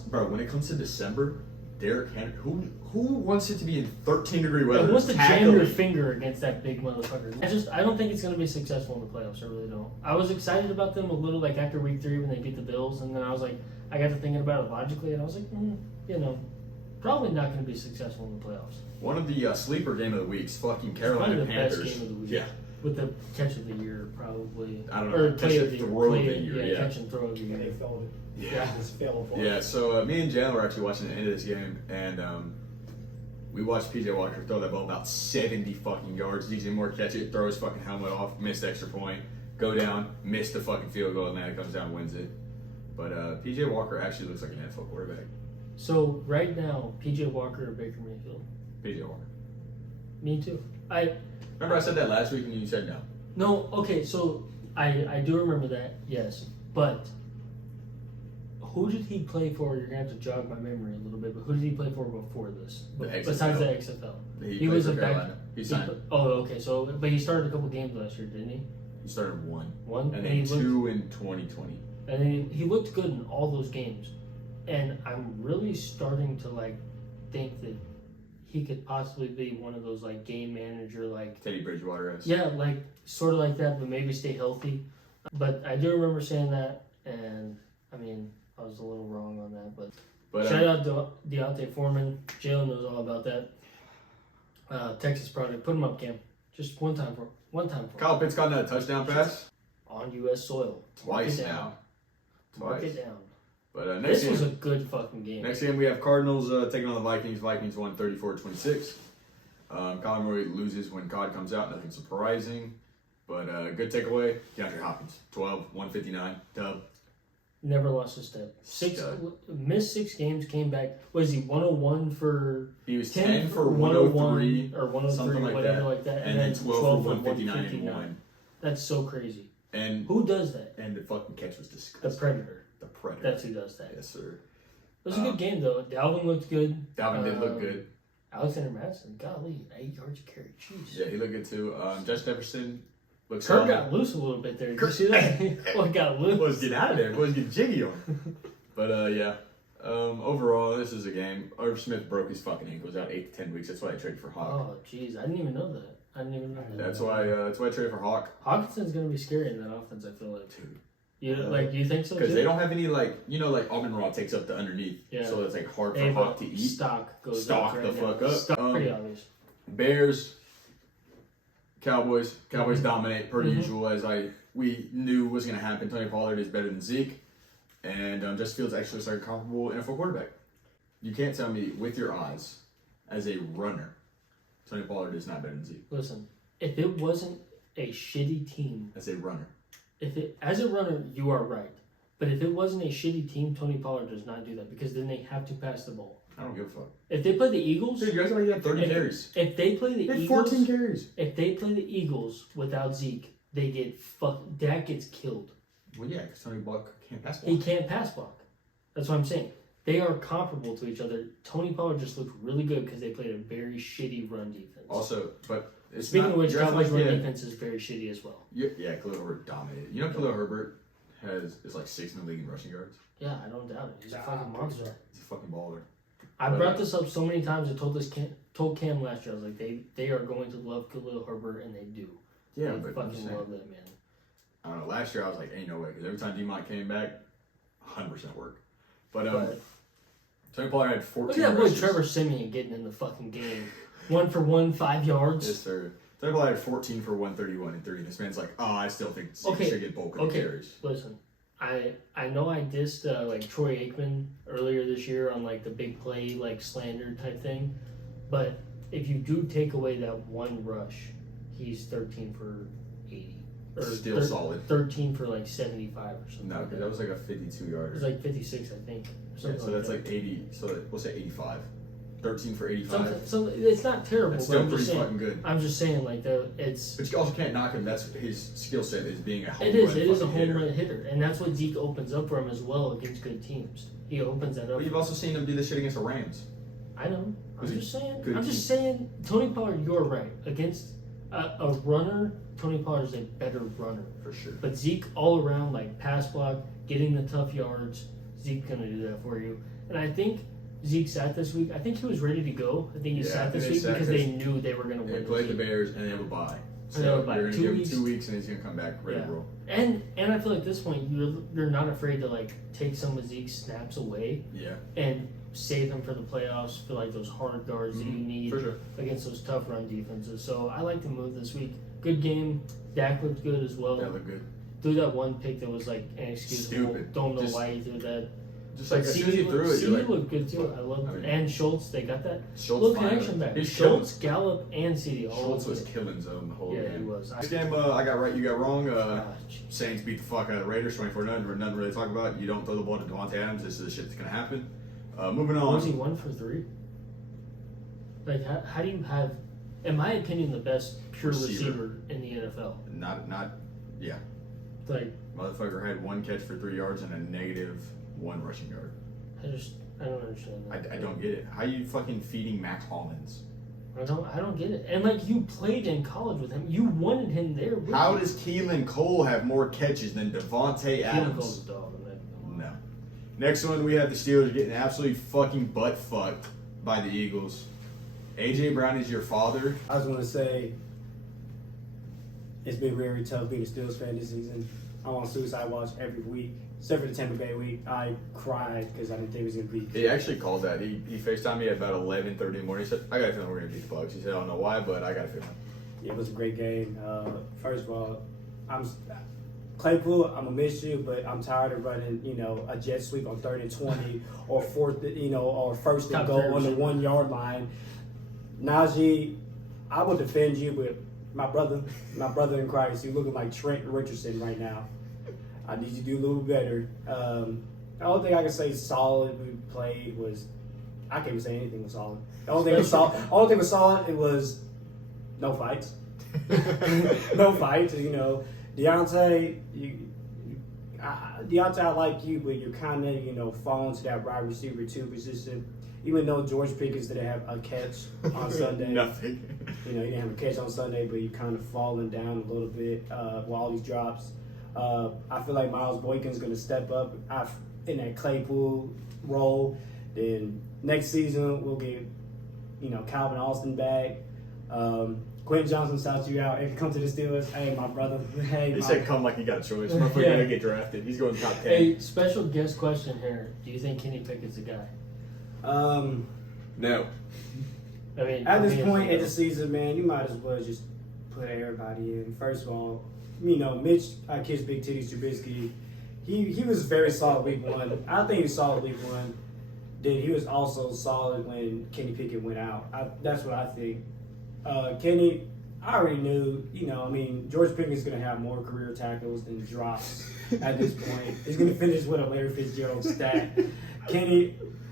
to December, Derrick Henry, who wants it to be in 13-degree weather? Who wants to jam tackling? your finger against that big motherfucker? I don't think it's going to be successful in the playoffs. I really don't. I was excited about them a little, like after week 3 when they beat the Bills, and then I was like, I got to thinking about it logically, and I was like, probably not going to be successful in the playoffs. One of the sleeper game of the weeks, fucking Probably Carolina the Panthers. best game of the week. Yeah. With the catch of the year, probably. I don't know. Or Catch play of and the year. throw of the year, yeah. Catch and throw of the And they year. felt it. Yeah. Just fell apart. Yeah, so me and Jaylin were actually watching the end of this game, and we watched PJ Walker throw that ball about 70 fucking yards. DJ Moore catch it, throw his fucking helmet off, missed extra point, go down, missed the fucking field goal, and then it comes down and wins it. But PJ Walker actually looks like an NFL quarterback. So right now, PJ Walker or Baker Mayfield? PJ Walker. Me too. Remember I said that last week and you said no. No, okay, so I do remember that, yes. But who did he play for? You're going to have to jog my memory a little bit, but who did he play for before this? Besides the XFL. He was a Carolina. He signed. Okay, but he started a couple games last year, didn't he? He started one. One? And then 2 in 2020. And then he looked good in all those games. And I'm really starting to think that he could possibly be one of those game manager Teddy Bridgewater is. Yeah, sort of like that, but maybe stay healthy. But I do remember saying that, and I mean I was a little wrong on that. But shout out to Deontay Foreman. Jaylin knows all about that. Texas product. Put him up, Cam. Just one time for Kyle Pitts caught that touchdown pass on U.S. soil. twice now. Mark it down. But this was a good fucking game. Next game we have Cardinals taking on the Vikings. Vikings won 34-26. Kyler Murray loses when COD comes out. Nothing surprising. But good takeaway. DeAndre Hopkins, 12, 159, dub. Never lost a step. Missed 6 games, came back. Was he 101 for? He was 10 for 103 or 103, something like that. And then 12 for 159 and 1. That's so crazy. And who does that? And the fucking catch was disgusting. The Predator. The Predator. That's who does that. Yes, sir. It was a good game though. Dalvin looked good. Dalvin did look good. Alexander Madison, golly, 8 yards a carry. Jeez. Yeah, he looked good too. Josh Jefferson looks. Kirk got loose a little bit there. Did you see that? Boy got loose. Boys get out of there. Boys get jiggy on. But yeah. Overall, this is a game. Irv Smith broke his fucking ankles out 8 to 10 weeks. That's why I traded for Hawk. Oh, jeez, I didn't even know that. That's why I traded for Hawk. Hawkinson's gonna be scary in that offense. I feel like. Dude. You you think so? Because they don't have any Almond Raw takes up the underneath. Yeah. So it's hard for Hawk to eat. Stock goes Stock up the fuck up. Stock, pretty obvious. Bears, Cowboys. Cowboys dominate per usual, as we knew was going to happen. Tony Pollard is better than Zeke, and Justin Fields actually looks like a comparable NFL quarterback. You can't tell me with your eyes, as a runner, Tony Pollard is not better than Zeke. Listen, if it wasn't a shitty team, as a runner, as a runner, you are right. But if it wasn't a shitty team, Tony Pollard does not do that because then they have to pass the ball. I don't give a fuck. If they play the Eagles, dude, you guys only had 30 carries. If they play the Eagles, 14 carries. If they play the Eagles without Zeke, they get Dak gets killed. Well, yeah, because Tony Block can't pass block. He can't pass block. That's what I'm saying. They are comparable to each other. Tony Pollard just looked really good because they played a very shitty run defense. Also, but speaking of which, Cowboys run defense is very shitty as well. Yeah, Khalil Herbert dominated. You know, Khalil Herbert is like 6th in the league in rushing yards. Yeah, I don't doubt it. He's a fucking monster. He's a fucking baller. I brought this up so many times. I told Cam last year. I was like, they are going to love Khalil Herbert, and they do. Yeah, they fucking love that man. I don't know. Last year I was like, ain't no way, because every time D-Mont came back, 100% work. But Tony Pollard had 14. Look at that boy Trevor Siemian getting in the fucking game. 1 for 1, 5 yards. Yes, sir. Tony Pollard had 14 for 131 and 3. This man's like, I still think he should get bulk of the carries. Listen, I know I dissed Troy Aikman earlier this year on the big play slander type thing, but if you do take away that one rush, he's 13 for 80. or Still solid. 13 for like 75 or something. No, like that was like a 52 It yarder. was like 56, I think. Or Yeah, something so that's like 80. So we'll say 85. 13 for 85. So it's not terrible. That's but still I'm pretty just saying, fucking good. I'm just saying, like it's. But you also can't knock him. That's his skill set is being a home It is. run It is a fucking home hitter. run hitter, and that's what Zeke opens up for him as well against good teams. He opens that up. But you've also seen him do this shit against the Rams. I know. I'm Good- just saying. good I'm just saying. Tony Pollard, you're right. Against a runner, Tony Pollard is a better runner. For sure. But Zeke, all around, like pass block, getting the tough yards, Zeke's gonna do that for you. And I think Zeke sat this week. I think he was ready to go. I think he Yeah, sat this they week sat because 'cause they knew they were gonna They win. played this the week. Bears and they have a bye. And they have So a bye. you're gonna 2 give him weeks. 2 weeks and he's gonna come back ready to roll. And I feel like at this point you're not afraid to like take some of Zeke's snaps away Yeah, and save him for the playoffs for like those hard guards that you need for sure. against those tough run defenses. So I like the move this week. Good game. Dak looked good as well. That looked good. Threw that one pick that was like inexcusable. Stupid. Don't know Just- why he threw that. Just like But as soon as he threw it, CD you're like, looked good too. I love I mean, and Schultz. They got that Schultz little finally- connection back. He's Schultz, Gallup, and CD. All Schultz was good. killing zone the whole Yeah, game. he was. This game, I got right, you got wrong. Jeez. Saints beat the fuck out of the Raiders, 24-0. Nothing really to talk about. You don't throw the ball to Devontae Adams. This is the shit that's gonna happen. Moving Was he on. 1 for 3? Like, how do you have, in my opinion, the best pure receiver in the NFL? Not, yeah. Like, Motherfucker had 1 catch for 3 yards and a -1 rushing yard. I don't understand that. I don't get it. How you fucking feeding Max Hollins? I don't get it. And like, you played in college with him. You wanted him there. With How you. does Keelan Cole have more catches than Devontae Keelan Adams? Cole's a dog. I'm not- No. Next one, we have the Steelers getting absolutely fucking butt fucked by the Eagles. AJ Brown is your father. I was going to say, it's been very tough being a Steelers fan this season. I'm on suicide watch every week. Except for the Tampa Bay week, I cried because I didn't think it was going to be. He actually called that. He FaceTimed me at about 11:30 in the morning. He said, I got a feeling we're going to beat the Bucs. He said, I don't know why, but I got a feeling. It was a great game. First of all, Claypool, I'm gonna miss you, but I'm tired of running, a jet sweep on 3rd and 20 or fourth, or first and Top goal three on the receiver. 1 yard line. Najee, I will defend you, but my brother in Christ, you looking like Trent Richardson right now. I need you to do a little better. The only thing I can say solid we played was, I can't even say anything was solid. The only thing was solid, it was no fights. No fights. Deontay, Deontay, I like you, but you're kind of falling to that wide receiver 2 position. Even though George Pickens didn't have a catch on Sunday. Nothing. He didn't have a catch on Sunday, but you kind of falling down a little bit with all these drops. I feel like Miles Boykin's going to step up in that Claypool role. Then next season we'll get, Calvin Austin back. Quentin Johnson shouts you out. If you come to the Steelers, hey, my brother. Hey, He my said, come like he got a choice. Motherfucker Yeah. gonna get drafted. He's going top 10. Hey, special guest question here. Do you think Kenny Pickett's a guy? No. I mean, At this I mean, point in the season, man, you might as well just put everybody in. First of all, Mitch, Kiss Big Titties Trubisky, he was very solid week 1. I think he was solid week 1. Then he was also solid when Kenny Pickett went out. That's what I think. Kenny, I already knew, George Pickens is going to have more career tackles than drops at this point. He's going to finish with a Larry Fitzgerald stat.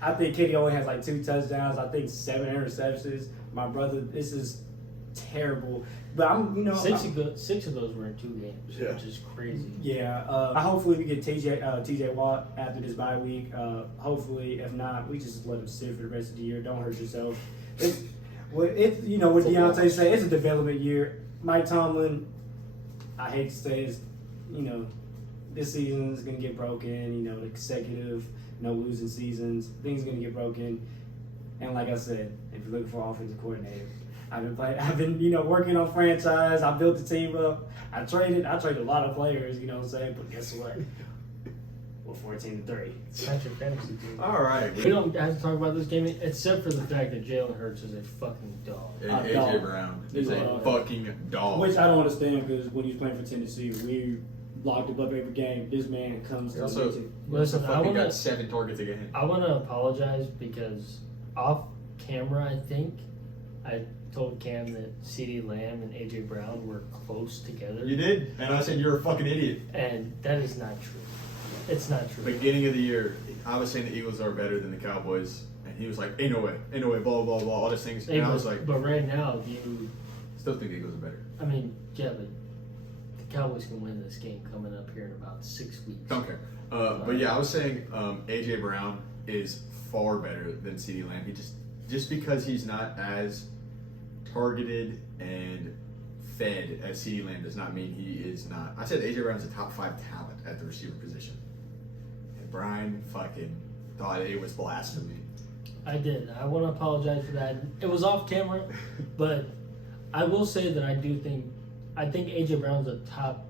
I think Kenny only has like 2 touchdowns. I think 7 interceptions. My brother, this is terrible. But I'm, 6 of those were in 2 games, Yeah. which is crazy. Yeah. Hopefully we get TJ Watt after this bye week. Hopefully, if not, we just let him sit for the rest of the year. Don't hurt yourself. What Deontay say, it's a development year. Mike Tomlin, I hate to say it, this season is going to get broken. The consecutive, losing seasons, things are going to get broken. And like I said, if you're looking for an offensive coordinator, I've been working on franchise. I built the team up. I traded a lot of players. What I'm saying, but guess what? We're 14-3. That's your fantasy team. All right. We don't have to talk about this game except for the fact that Jalen Hurts is a fucking dog. And Dog. AJ Brown is a Dog. fucking dog. Which I don't understand because when he was playing for Tennessee, we locked him up every game. This man comes to Also- the Listen, I fucking want got to 7 targets again. apologize because off camera, I think I told Cam that CeeDee Lamb and AJ Brown were close together. You did, and I said you're a fucking idiot. And that is not true. It's not true. Beginning of the year, I was saying the Eagles are better than the Cowboys, and he was like, ain't no way, blah, blah, blah, all these things. And I was like, but right now, you still think the Eagles are better. I mean, yeah, but the Cowboys can win this game coming up here in about 6 weeks. Don't care. But yeah, I was saying AJ Brown is far better than CeeDee Lamb. He just because he's not as targeted and fed as CeeDee Lamb does not mean he is not. I said AJ Brown's a top 5 talent at the receiver position. And Brian fucking thought it was blasphemy. I did. I want to apologize for that. It was off camera, but I will say that I think AJ Brown's a top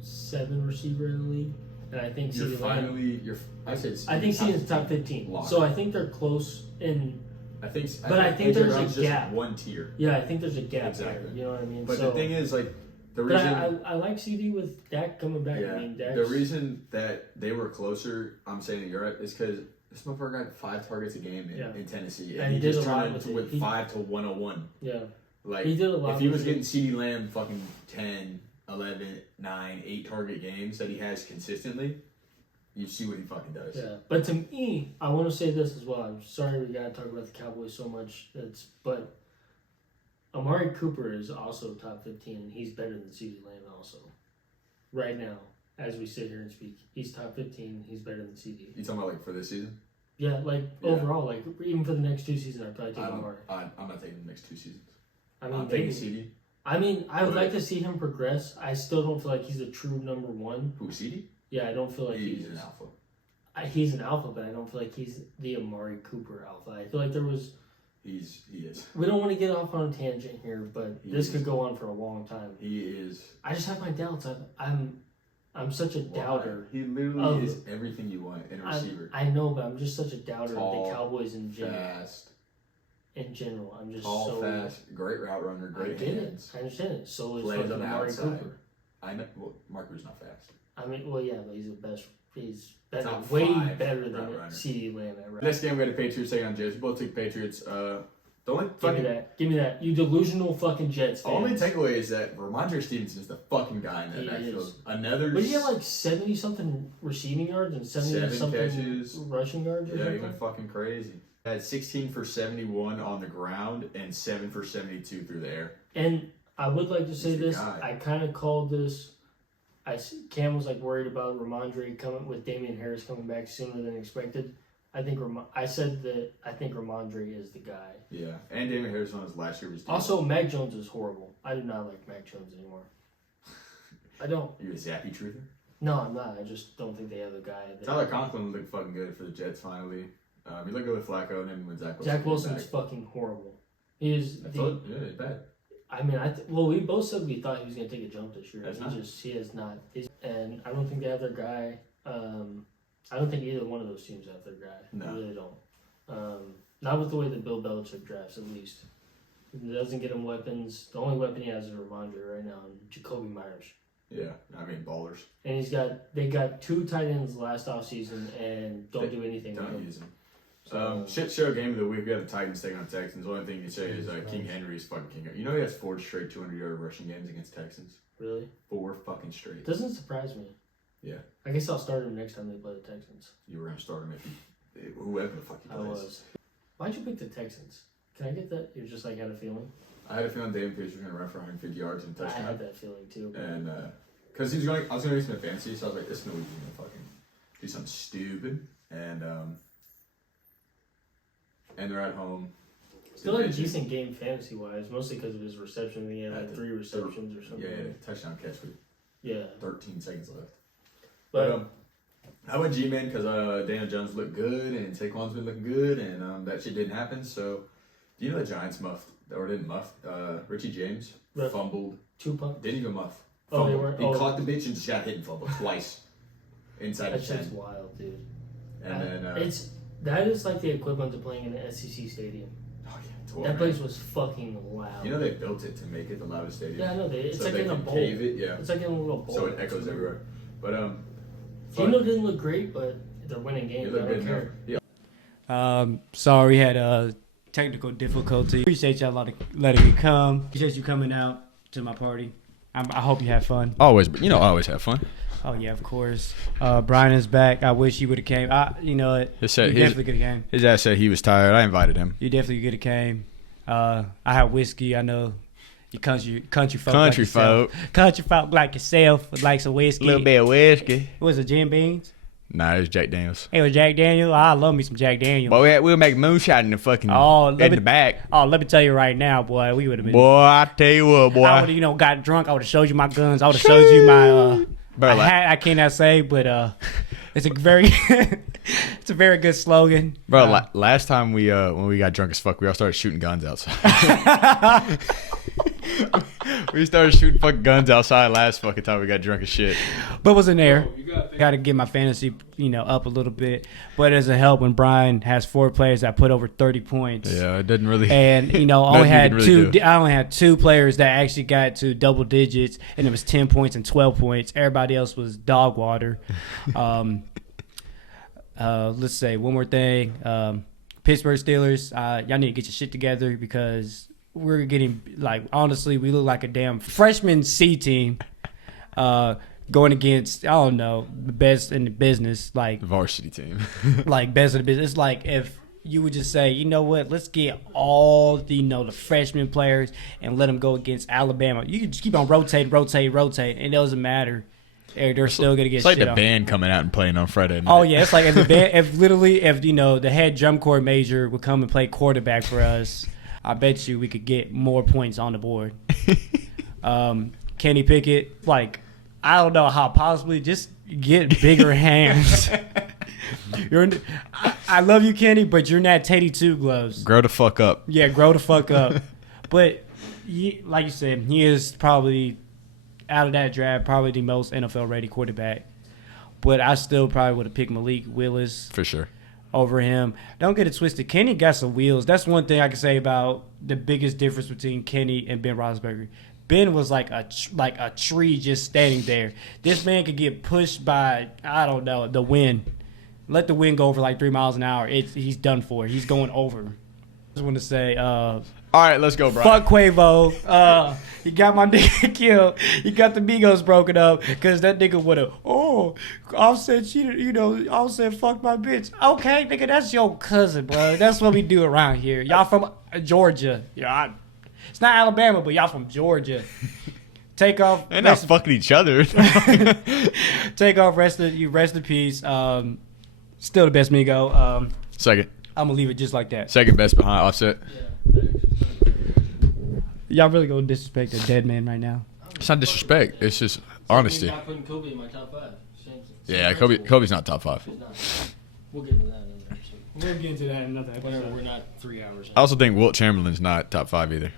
7 receiver in the league, and I think CeeDee Lamb. I think CeeDee's top 15. Lock. So I think they're close in. I think AJ there's Brown's a gap. Just one tier. Yeah, I think there's a gap Exactly. there. You know what I mean? But the thing is, like, the but reason I like CD with Dak coming back. yeah, I mean, Dak's, the reason that they were closer, I'm saying in Europe, is because this motherfucker got 5 targets a game in Tennessee, and he did just a lot turned into with it. 5 to 101. Yeah, Like, he did a lot. If he was with getting CeeDee Lamb fucking 10, 11, 9, 8 target games that he has consistently, you see what he fucking does. Yeah, but to me, I want to say this as well. I'm sorry we gotta talk about the Cowboys so much. But Amari Cooper is also top 15, and he's better than CeeDee Lamb also. Right now, as we sit here and speak, he's top 15. He's better than CD. You talking about like for this season? Yeah, overall, like even for the next 2 seasons, I'd probably take Amari. I'm not taking the next 2 seasons. I mean, I'm taking CD. I mean, I would like to see him progress. I still don't feel like he's a true number 1. Who, CD? Yeah, I don't feel like he's an alpha. He's an alpha, but I don't feel like he's the Amari Cooper alpha. I feel like there was. He is. We don't want to get off on a tangent here, but this could go on for a long time. He is. I just have my doubts. I'm such a doubter. He literally is everything you want in a receiver. I know, but I'm just such a doubter Tall, of the Cowboys in general. Fast. In general, I'm just tall, fast, great route runner, great hands. I understand it. So is Plays on the Amari outside. Cooper. I know. Well, Mark Cooper's not fast. I mean, well, yeah, but he's the best. He's better, Top way 5 better than route runner. CeeDee Lamb at right. Next game we had the Patriots taking on Jets. We both took Patriots. The only Give me that. You delusional fucking Jets fans. Only takeaway is that Ramondre Stevenson is the fucking guy in that backfield. But he had like 70 something receiving yards and 70 something catches, rushing yards. Yeah, he went fucking crazy. Had 16 for 71 on the ground and 7 for 72 through the air. And I would like to say He's the this. guy. I kind of called this. Cam was like worried about Ramondre coming with Damian Harris coming back sooner than expected. I said that I think Ramondre is the guy. Yeah, and Damian Harris on his last year was also Mac Jones is horrible. I do not like Mac Jones anymore. I don't. You're a zappy truther? No, I'm not. I just don't think they have the guy. Tyler Conklin looked fucking good for the Jets finally. He looked good with Flacco, and then when Zach Wilson's fucking horrible. He is. Yeah, it's bad. I mean, we both said we thought he was going to take a jump this year. He has not. And I don't think they have their guy. I don't think either one of those teams have their guy. No. I really don't. Not with the way that Bill Belichick drafts, at least. He doesn't get him weapons. The only weapon he has is Ramondre right now, and Jacoby Myers. Yeah, I mean, ballers. And they got 2 tight ends last offseason and don't do anything with them. Don't use them. Shit show game of the week. We have the Titans taking on Texans. The only thing you say is King Henry is fucking king. You know he has 4 straight 200-yard rushing games against Texans. Really? 4 fucking straight. Doesn't surprise me. Yeah. I guess I'll start him next time they play the Texans. You were gonna start him if whoever the fuck he plays. I was. Why'd you pick the Texans? Can I get that? You just like had a feeling. I had a feeling David Pierce was gonna run for 150 yards and a touchdown. I had that feeling too. And because I was gonna use him in fantasy, so I was like, this is no week he's gonna fucking do something stupid. And they're at home. Still had a decent game fantasy wise, mostly because of his reception. He had like 3 receptions or something. Yeah, touchdown catch with 13 seconds left. But I went G-Man because Daniel Jones looked good and Saquon's been looking good, and that shit didn't happen. So, do you know the Giants didn't muff? Richie James fumbled. 2 punts. Didn't even muff. Oh, Fumbled. He caught the bitch and just got hit and fumbled twice. Inside the 10. That's wild, dude. And then that is like the equivalent to playing in an SEC stadium. Oh yeah, that place was fucking loud. You know they built it to make it the loudest stadium. Yeah, I know. It's so like in a bowl. Cave it, yeah. It's like in a little bowl. So it echoes everywhere. But Geno didn't look great, but they're winning games. I don't care. Yeah. Sorry, we had technical difficulty. Appreciate y'all letting me come. Appreciate you coming out to my party. I hope you had fun. Always, I always have fun. Oh yeah, of course. Brian is back. I wish he would have came. You know what? You definitely could have came. His ass said he was tired. I invited him. You definitely could have came. I have whiskey. I know you country folk. Country folk. Country folk like yourself would like some whiskey. A little bit of whiskey. Was it Jim Beans? Nah, it was Jack Daniels. It was Jack Daniels. I love me some Jack Daniels. Boy, we'll make moonshine in the fucking in the back. Oh, let me tell you right now, boy, we would have been. Boy, I tell you what, boy. I would have, got drunk. I would have showed you my guns. I would have showed you my hat. I cannot say, but it's a very it's a very good slogan. Bro, last time when we got drunk as fuck, we all started shooting guns outside. We started shooting fucking guns outside last fucking time we got drunk as shit. But was in there. Got to get my fantasy, up a little bit. But as a help when Brian has 4 players that put over 30 points. Yeah, it didn't really. And I only had 2 players that actually got to double digits, and it was 10 points and 12 points. Everybody else was dog water. Let's say one more thing. Pittsburgh Steelers, y'all need to get your shit together because we're getting, honestly, we look like a damn freshman C team going against, I don't know, the best in the business. The varsity team. Best in the business. It's like if you would just say, you know what, let's get all the freshman players and let them go against Alabama. You can just keep on rotating. It doesn't matter. They're still gonna get. It's like shit the on. Band coming out and playing on Friday night. Oh yeah, it's like if the band, if the head drum corps major would come and play quarterback for us, I bet you we could get more points on the board. Kenny Pickett, I don't know how possibly just get bigger hands. I love you, Kenny, but you're not Teddy Two Gloves. Grow the fuck up. Yeah, grow the fuck up. But like you said, he is probably. Out of that draft, probably the most NFL-ready quarterback. But I still probably would have picked Malik Willis. For sure. Over him. Don't get it twisted. Kenny got some wheels. That's one thing I can say about the biggest difference between Kenny and Ben Roethlisberger. Ben was like a tree just standing there. This man could get pushed by, I don't know, the wind. Let the wind go over 3 miles an hour. He's done for. He's going over. I just want to say... all right, let's go, Brian. Fuck Quavo. He got my nigga killed. He got the Migos broken up because that nigga would have, Offset cheated, Offset fucked my bitch. Okay, nigga, that's your cousin, bro. That's what we do around here. Y'all from Georgia. Yeah, it's not Alabama, but y'all from Georgia. Take off. They're not fucking each other. Take off. Rest in peace. Still the best Migo. Second. I'm going to leave it just like that. Second best behind Offset. Yeah. Y'all really gonna disrespect a dead man right now? It's not disrespect. It's just honesty. I'm not putting Kobe in my top 5. Yeah, Kobe's not top 5. He's not. We'll get into that in another episode. We'll get into that in another episode. Whenever we're not 3 hours in. I also think Wilt Chamberlain's not top 5 either.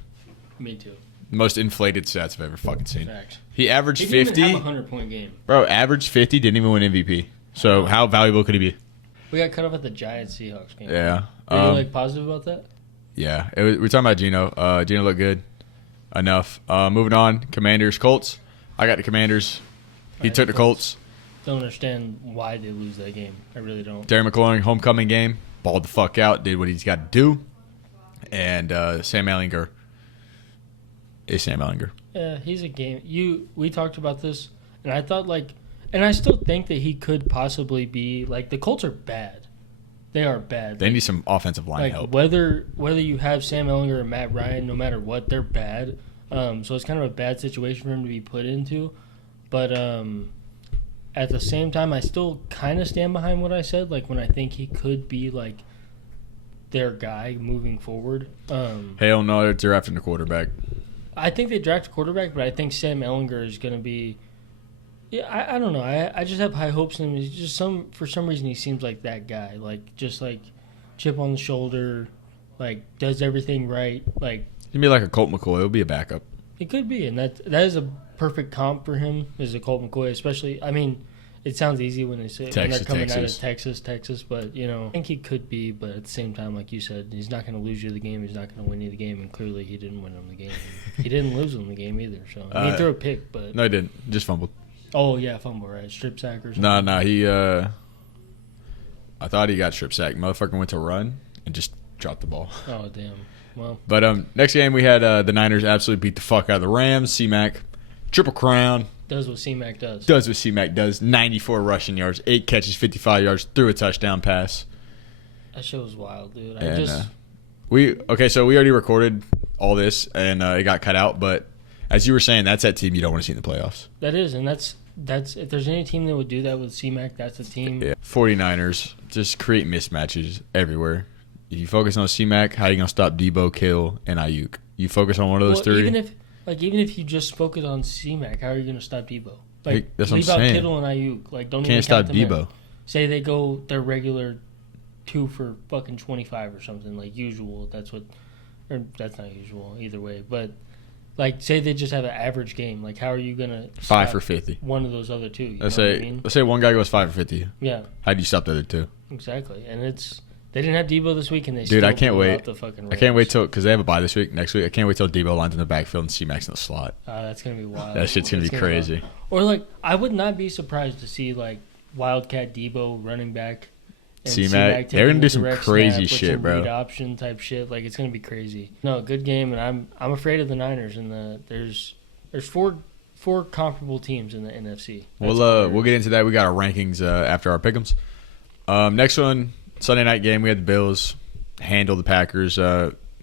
Me too. Most inflated stats I've ever fucking seen. Facts. He averaged He 50. didn't even have a 100-point game. Bro, averaged 50, didn't even win MVP. So how valuable could he be? We got cut off at the Giants-Seahawks game. Yeah. Are you positive about that? Yeah. We're talking about Geno. Geno looked good. Enough. Moving on. Commanders, Colts. I got the Commanders. He took the Colts. Don't understand why they lose that game. I really don't. Terry McLaurin, homecoming game. Balled the fuck out. Did what he's got to do. And Sam Ehlinger is Sam Ehlinger. Yeah, he's a game. We talked about this, and I thought and I still think that he could possibly be the Colts are bad. They are bad. They need some offensive line help. Whether you have Sam Ehlinger or Matt Ryan, no matter what, they're bad. So it's kind of a bad situation for him to be put into. But at the same time, I still kind of stand behind what I said. When I think he could be their guy moving forward. Hell no, they're drafting a quarterback. I think they draft a quarterback, but I think Sam Ehlinger is going to be. Yeah, I don't know. I just have high hopes in him. He's just for some reason he seems like that guy. Chip on the shoulder, does everything right. He'll be like a Colt McCoy. He'll be a backup. It could be, and that is a perfect comp for him as a Colt McCoy, especially. I mean, it sounds easy when they say when they're coming out of Texas, but I think he could be. But at the same time, like you said, he's not going to lose you the game. He's not going to win you the game, and clearly he didn't win him the game. He didn't lose him the game either. So he threw a pick, but no, he didn't. Just fumbled. Oh yeah, fumble, right? Strip sack or something. No, he. I thought he got strip sack. Motherfucker went to run and just dropped the ball. Oh damn. Well. But next game we had the Niners absolutely beat the fuck out of the Rams. C-Mac, triple crown. Does what C-Mac does. Does what C-Mac does. 94 rushing yards, 8 catches, 55 yards, threw a touchdown pass. That shit was wild, dude. So we already recorded all this and it got cut out. But as you were saying, that's that team you don't want to see in the playoffs. That is, and that's if there's any team that would do that with C-Mac, that's the team. Yeah. 49ers just create mismatches everywhere. If you focus on C-Mac, how are you gonna stop Debo, Kittle, and Ayuk? You focus on one of those three. Even if you just focus on C-Mac, how are you gonna stop Debo? Like that's what I'm leave out saying. Kittle and Ayuk. Like don't Can't even stop count them Debo. in. Say they go their regular 2 for fucking 25 or something like usual. That's not usual either way. But like say they just have an average game. Like how are you gonna 5 for 50? One of those other two. You Let's know say what I mean? let's say one guy goes 5 for 50. Yeah. How do you stop the other two? Exactly, and they didn't have Debo this week, and Dude, I can't wait. The fucking I can't wait till because they have a bye this week. Next week, I can't wait till Debo lines in the backfield and C-Mac's in the slot. That's gonna be wild. That shit's gonna be crazy. Or like, I would not be surprised to see like Wildcat Debo running back. And C-Mac, they're gonna do some crazy shit, bro. Read option type shit, like it's gonna be crazy. No, good game, and I'm afraid of the Niners. And there's four comparable teams in the NFC. We'll get into that. We got our rankings after our pick'ems. Next one, Sunday night game. We had the Bills handle the Packers.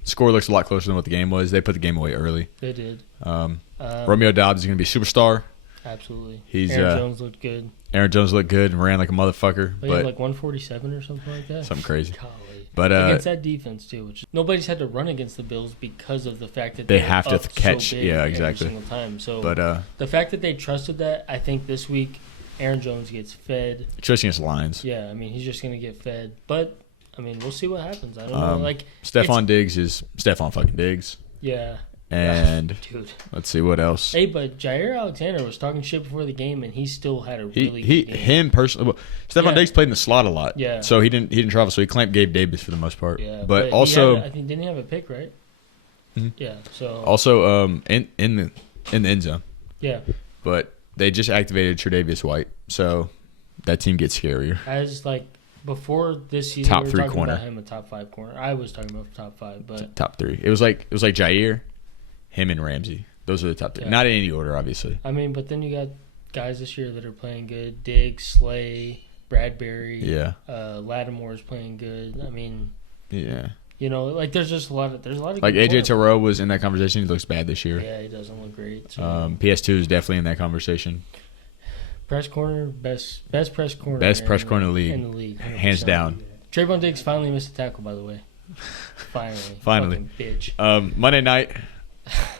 Score looks a lot closer than what the game was. They put the game away early. They did. Romeo Dobbs is going to be a superstar. Absolutely. Aaron Jones looked good. Aaron Jones looked good and ran like a motherfucker. He had like 147 or something like that. Something crazy. Golly. But against that defense too, which nobody's had to run against the Bills because of the fact that they have to catch. So Yeah, exactly. Every single time. So, but the fact that they trusted that, I think this week, Aaron Jones gets fed. Especially against Lions. Yeah, I mean he's just gonna get fed. But I mean we'll see what happens. I don't know. Like Stephon Diggs is Stephon fucking Diggs. Yeah. And dude, let's see what else. Hey, but Jair Alexander was talking shit before the game, and he still had a really good game. Him personally. Stephon Diggs played in the slot a lot. Yeah. So he didn't travel. So he clamped Gabe Davis for the most part. Yeah. But also, I think didn't he have a pick, right? Mm-hmm. Yeah. So also in the end zone. Yeah. But they just activated Tre'Davious White, so that team gets scarier. As like before this season, top we were 3 talking corner. about him a top 5 corner. I was talking about top 5, but top 3. It was like Jair, him and Ramsey. Those are the top 3. Yeah. Not in any order, obviously. I mean, but then you got guys this year that are playing good. Diggs, Slay, Bradbury. Yeah. Lattimore's playing good. I mean. Yeah. You know, like there's a lot of like good AJ Terrell was in that conversation. He looks bad this year. Yeah, he doesn't look great. So. PS2 is definitely in that conversation. Press corner, best press corner. Best press corner in the league. 100%. Hands down. Trayvon Diggs finally missed a tackle, by the way. Finally. Finally. Bitch. Monday night,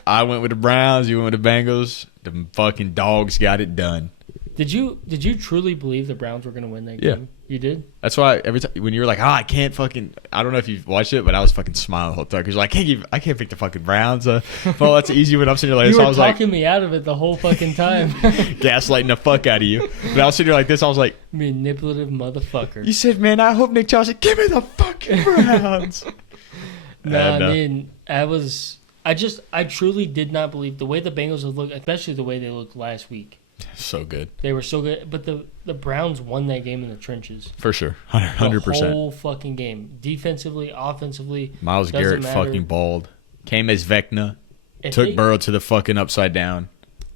I went with the Browns. You went with the Bengals. The fucking dogs got it done. Did you truly believe the Browns were going to win that game? Yeah. You did? That's why every time when you were like, I can't fucking, I don't know if you've watched it, but I was fucking smiling the whole time because like, I can't pick the fucking Browns. Well, that's an easy one. I'm sitting there like this. You were I was talking me out of it the whole fucking time. Gaslighting the fuck out of you. But I was sitting there like this. I was like, manipulative motherfucker. You said, man, I hope Nick Chubb said, give me the fucking Browns. I mean, I truly did not believe the way the Bengals would look, especially the way they looked last week. So good. They were so good, but the Browns won that game in the trenches. For sure, 100%. The whole fucking game, defensively, offensively. Myles Garrett fucking balled. Came as Vecna. Took Burrow to the fucking upside down.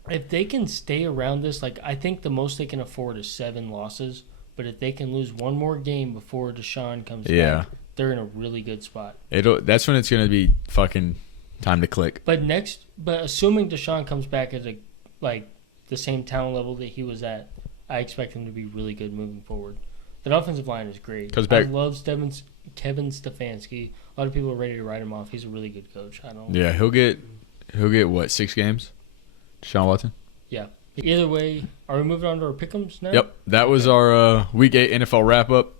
If they can stay around this, like I think the most they can afford is 7 losses. But if they can lose one more game before Deshaun comes back, they're in a really good spot. That's when it's gonna be fucking time to click. But assuming Deshaun comes back at the same talent level that he was at, I expect him to be really good moving forward. That offensive line is great. I love Kevin Stefanski. A lot of people are ready to write him off. He's a really good coach. Yeah, he'll get what, 6 games? Deshaun Watson? Yeah. Either way, are we moving on to our pick'ems now? Yep. That was our Week 8 NFL wrap-up.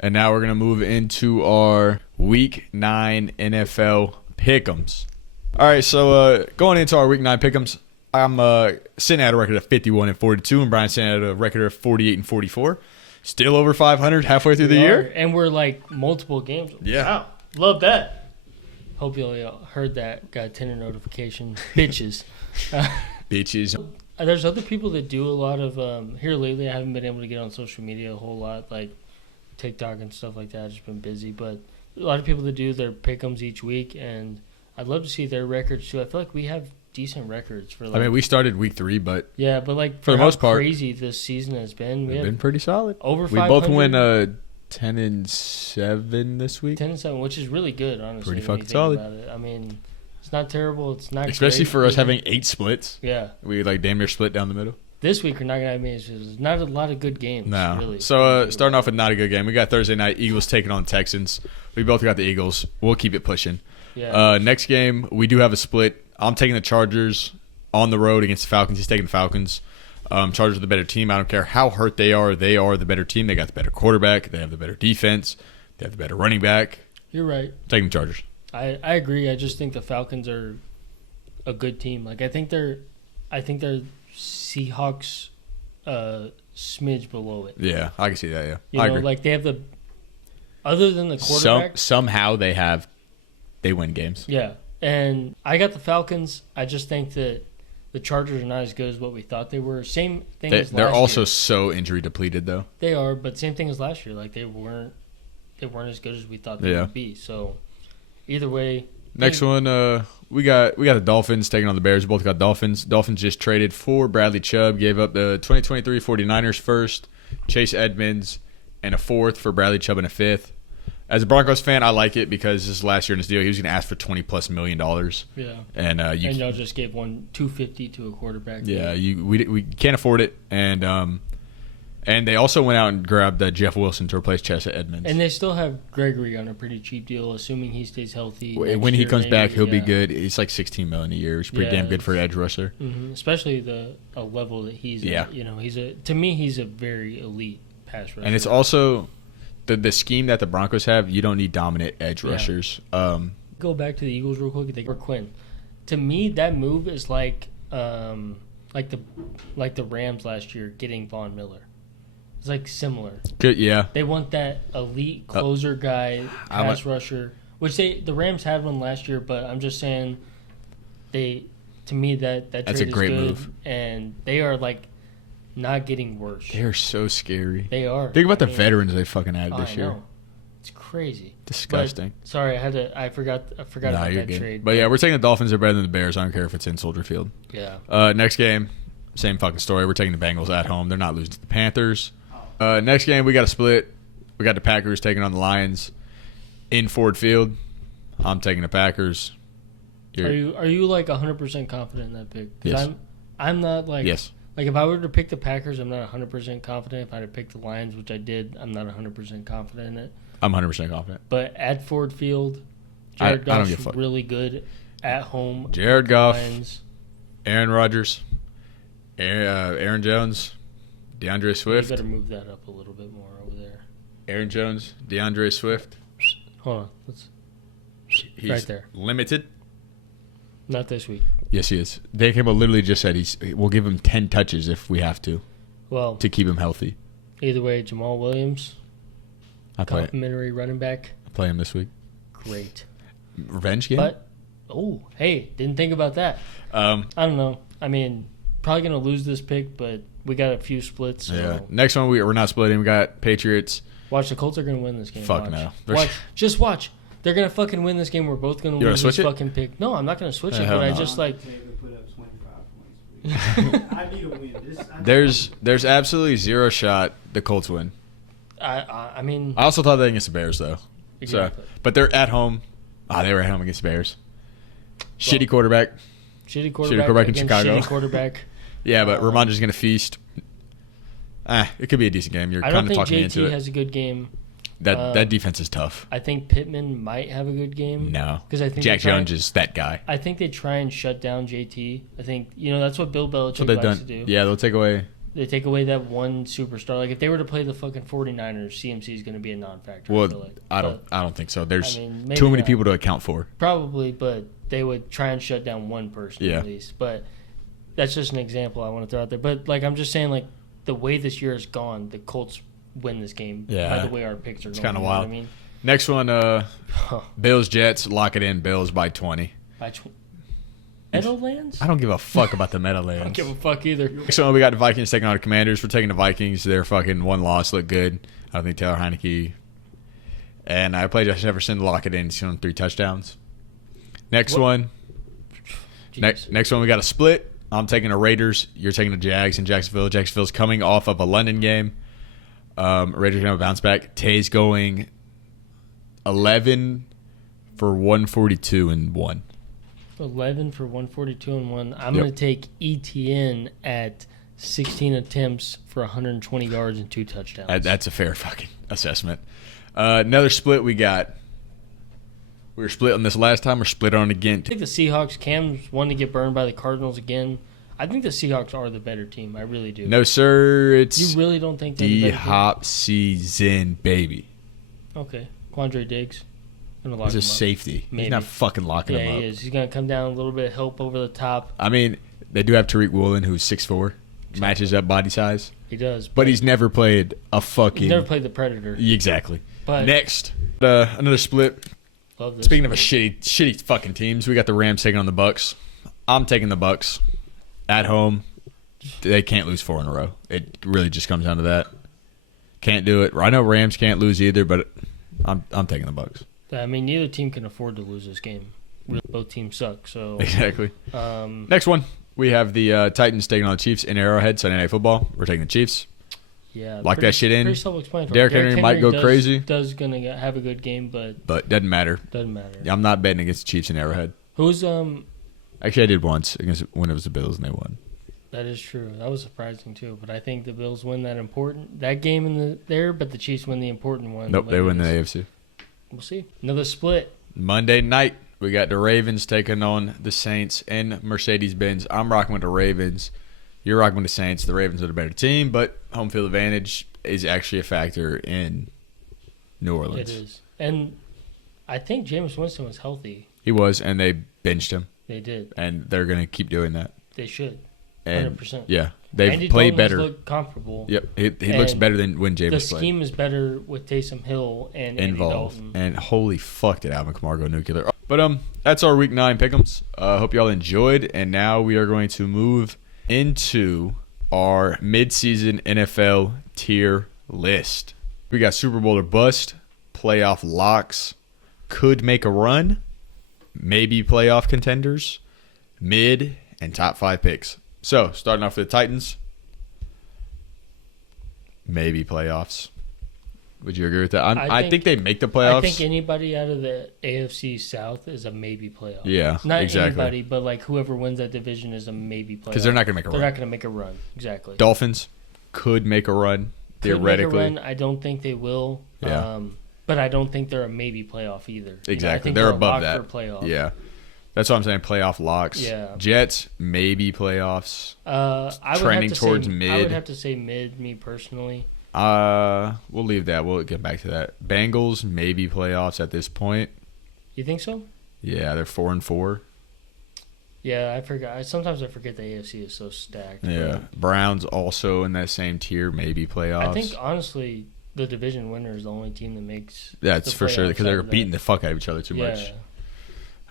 And now we're going to move into our Week 9 NFL pick'ems. All right, so going into our Week 9 pick'ems, I'm sitting at a record of 51-42, and Brian's sitting at a record of 48-44. Still over 500 halfway through the year. And we're like multiple games. Yeah. Wow. Love that. Hope you all heard that. Got a Tinder notification. Bitches. Bitches. There's other people that do a lot of here lately. I haven't been able to get on social media a whole lot, like TikTok and stuff like that. I've just been busy, but lot of people that do their pick'ems each week, and I'd love to see their records too. I feel like we have decent records for. Like, I mean, we started week 3, but yeah, but like for the how most part, crazy this season has been. we've been pretty solid. Over We 500. both win 10-7 this week. 10-7, which is really good, honestly. Pretty when you fucking think solid. about it. I mean, it's not terrible. It's not Especially great for us either. having 8 splits. Yeah, We like damn near split down the middle. this week we're not gonna have many. There's not a lot of good games. No. really. So starting off with not a good game. We got Thursday night Eagles taking on Texans. We both got the Eagles. We'll keep it pushing. Yeah. Next game we do have a split. I'm taking the Chargers on the road against the Falcons. He's taking the Falcons. Chargers are the better team. I don't care how hurt they are. They are the better team. They got the better quarterback. They have the better defense. They have the better running back. You're right. Taking the Chargers. I agree. I just think the Falcons are a good team. Like I think they're Seahawks smidge below it. Yeah, I can see that. Yeah, You I know, agree. like they have the other than the quarterback. Somehow they win games. Yeah. And I got the Falcons. I just think that the Chargers are not as good as what we thought they were. Same thing as last They're also year. so injury depleted though. They are, but same thing as last year. Like they weren't as good as we thought they Yeah. would be. So either way. Next one, we got the Dolphins taking on the Bears. We both got Dolphins. Dolphins just traded for Bradley Chubb, gave up the 2023 49ers first, Chase Edmonds, and a 4th for Bradley Chubb and a 5th. As a Broncos fan, I like it because this is last year in his deal. He was going to ask for $20+ million. Yeah. And y'all just gave $250 to a quarterback. Yeah, we can't afford it. And they also went out and grabbed Jeff Wilson to replace Chester Edmonds. And they still have Gregory on a pretty cheap deal, assuming he stays healthy. When he year, comes maybe, back, he'll be yeah. good. It's like $16 million a year. He's pretty damn good for an edge rusher. Mm-hmm. Especially a level that he's Yeah. at. You know, to me, he's a very elite pass rusher. And it's also the scheme that the Broncos have. You don't need dominant edge Yeah. rushers. Go back to the Eagles real quick. They were Quinn. To me, that move is like the Rams last year getting Von Miller. It's like similar. Good, yeah. They want that elite closer guy, pass rusher, which the Rams had one last year. But I'm just saying, to me that That's trade a great is good, move. and they are like not getting worse. They're so scary. They are. Think about the veterans they fucking added I this year. know. It's crazy. Disgusting. But, sorry, I forgot about you're that good. trade. But yeah, we're taking the Dolphins. They're better than the Bears. I don't care if it's in Soldier Field. Yeah. Next game, same fucking story. We're taking the Bengals at home. They're not losing to the Panthers. Next game, we got a split. We got the Packers taking on the Lions in Ford Field. I'm taking the Packers. Are you like 100% confident in that pick? 'Cause Yes. I'm not like Yes. Like if I were to pick the Packers, I'm not 100% confident. If I had to pick the Lions, which I did, I'm not 100% confident in it. I'm 100% confident. But at Ford Field, I Jared don't Goff's give a fuck. really good at home. Jared Goff, Lions. Aaron Rodgers, Aaron Jones, DeAndre You Swift. better move that up a little bit more over there. Aaron Jones, DeAndre Swift. Hold on, let's He's right there. limited. Not this week. Yes, he is. Dan Campbell literally just said we'll give him 10 touches if we have to Well, keep him healthy. either way, Jamal Williams, I play complimentary running back, him this week. great. Revenge game. But hey, didn't think about that. I don't know. I mean, probably gonna lose this pick, but we got a few splits. So yeah. Next one we're not splitting. We got Patriots. watch, the Colts are gonna win this game. Fuck watch. no. Watch. Just watch. They're gonna fucking win this game. We're both gonna You wanna lose this switch it? fucking pick. No, I'm not gonna switch it. hell But I no. just like Put up 25 points. I need a win. There's absolutely zero shot the Colts win. I mean, I also thought that against the Bears though. exactly. But they're at home. They were at home against the Bears. Shitty quarterback. Shitty quarterback in against Chicago. Shitty quarterback. Yeah, but Ramondra's gonna feast. It could be a decent game. You're I kind don't of think talking me into JT it. has a good game. That defense is tough. I think Pittman might have a good game. No, because I think Jack Jones is that guy. I think they try and shut down JT. I think that's what Bill Belichick That's what they've likes done. to do. Yeah, they'll take away. They take away that one superstar. Like if they were to play the fucking 49ers, CMC is going to be a non-factor. Well, I feel like. I don't think so. There's maybe too many not. people to account for. Probably, but they would try and shut down one person Yeah. at least. But that's just an example I want to throw out there. But like I'm just saying, like the way this year has gone, the Colts win this game. Yeah. By the way our picks are going. kinda you know wild. what I mean, Next one, Bills Jets. Lock it in. Bills by 20. Meadowlands? I don't give a fuck about the I don't Meadowlands. give a fuck either. Next one, we got the Vikings taking on the Commanders. We're taking the Vikings. They're fucking one loss. Look good. I don't think Taylor Heineke. And I played Justin Jefferson to lock it in. He's on 3 touchdowns. Next one. Next one, we got a split. I'm taking the Raiders. You're taking the Jags in Jacksonville. Jacksonville's coming off of a London game. Raiders going to bounce back. Tay's going 11 for 142 and 1. 11 for 142 and 1. I'm going to take ETN at 16 attempts for 120 yards and 2 touchdowns. That's a fair fucking assessment. Another split we got. We were split on this last time. We're split on again. I think the Seahawks, Cam's wanting to get burned by the Cardinals again. I think the Seahawks are the better team. I really do. No, sir. It's You really don't think they're the better D-Hop season, baby. team? Okay. Quandre Diggs. Gonna lock He's a him up. safety. Maybe. He's not fucking locking Yeah, him up. he is. He's going to come down a little bit, help over the top. I mean, they do have Tariq Woolen, who's 6'4", matches up body size. He does. But he's never played a fucking... He's never played the Predator. Exactly. But Next, another split. love this. Speaking of a shitty fucking teams, we got the Rams taking on the Bucks. I'm taking the Bucks at home. They can't lose 4 in a row. It really just comes down to that. Can't do it. I know Rams can't lose either, but I'm taking the Bucks. I mean, neither team can afford to lose this game. Really, both teams suck. So Exactly. Next one, we have the Titans taking on the Chiefs in Arrowhead Sunday Night Football. We're taking the Chiefs. yeah, Lock that shit in. Pretty self-explanatory. Derrick Henry might go crazy. Does gonna have a good game, but Doesn't matter. doesn't matter. I'm not betting against the Chiefs in Arrowhead. Who's Actually, I did once against when it was the Bills and they won. That is true. That was surprising too. But I think the Bills win that game there, but the Chiefs win the important one. Nope, they win the AFC. We'll see. Another split. Monday night, we got the Ravens taking on the Saints in Mercedes-Benz. I'm rocking with the Ravens. You're rocking with the Saints. The Ravens are the better team, but home field advantage is actually a factor in New Orleans. It is. And I think Jameis Winston was healthy. He was, and they benched him, They did. and they're going to keep doing that. They should. And 100%. yeah, they've Andy played Dalton has better. looked comfortable. Yep, he looks And better than when Jameis The played. scheme is better with Taysom Hill and Andy Involved. Dalton. And holy fuck did Alvin Kamara go nuclear. But that's our week 9 pick'ems. Hope y'all enjoyed. And now we are going to move into our midseason NFL tier list. We got Super Bowl or bust, playoff locks, could make a run, maybe playoff contenders, mid, and top 5 picks. So starting off with the Titans, maybe playoffs. Would you agree with that? I think they make the playoffs. I think anybody out of the AFC South is a maybe playoff. Yeah, Not exactly. anybody, but like whoever wins that division is a maybe playoff. Because they're not going to make a They're run. not going to make a run. Exactly. Dolphins could make a run, Could theoretically. make a run. I don't think they will. Yeah. But I don't think they're a maybe playoff either. Exactly. I think They're a above lock that. For playoff. Yeah. That's what I'm saying. Playoff locks. Yeah. Jets, maybe playoffs. I would Trending have to towards say, mid. I would have to say mid, me personally. We'll leave that. We'll get back to that. Bengals, maybe playoffs at this point. You think so? Yeah, they're 4-4. Yeah, I forgot. Sometimes I forget the AFC is so stacked. Yeah. Browns also in that same tier, maybe playoffs. I think honestly, the division winner is the only team that makes. That's the for sure playoffs because out they're of that. beating the fuck out of each other too Yeah. much.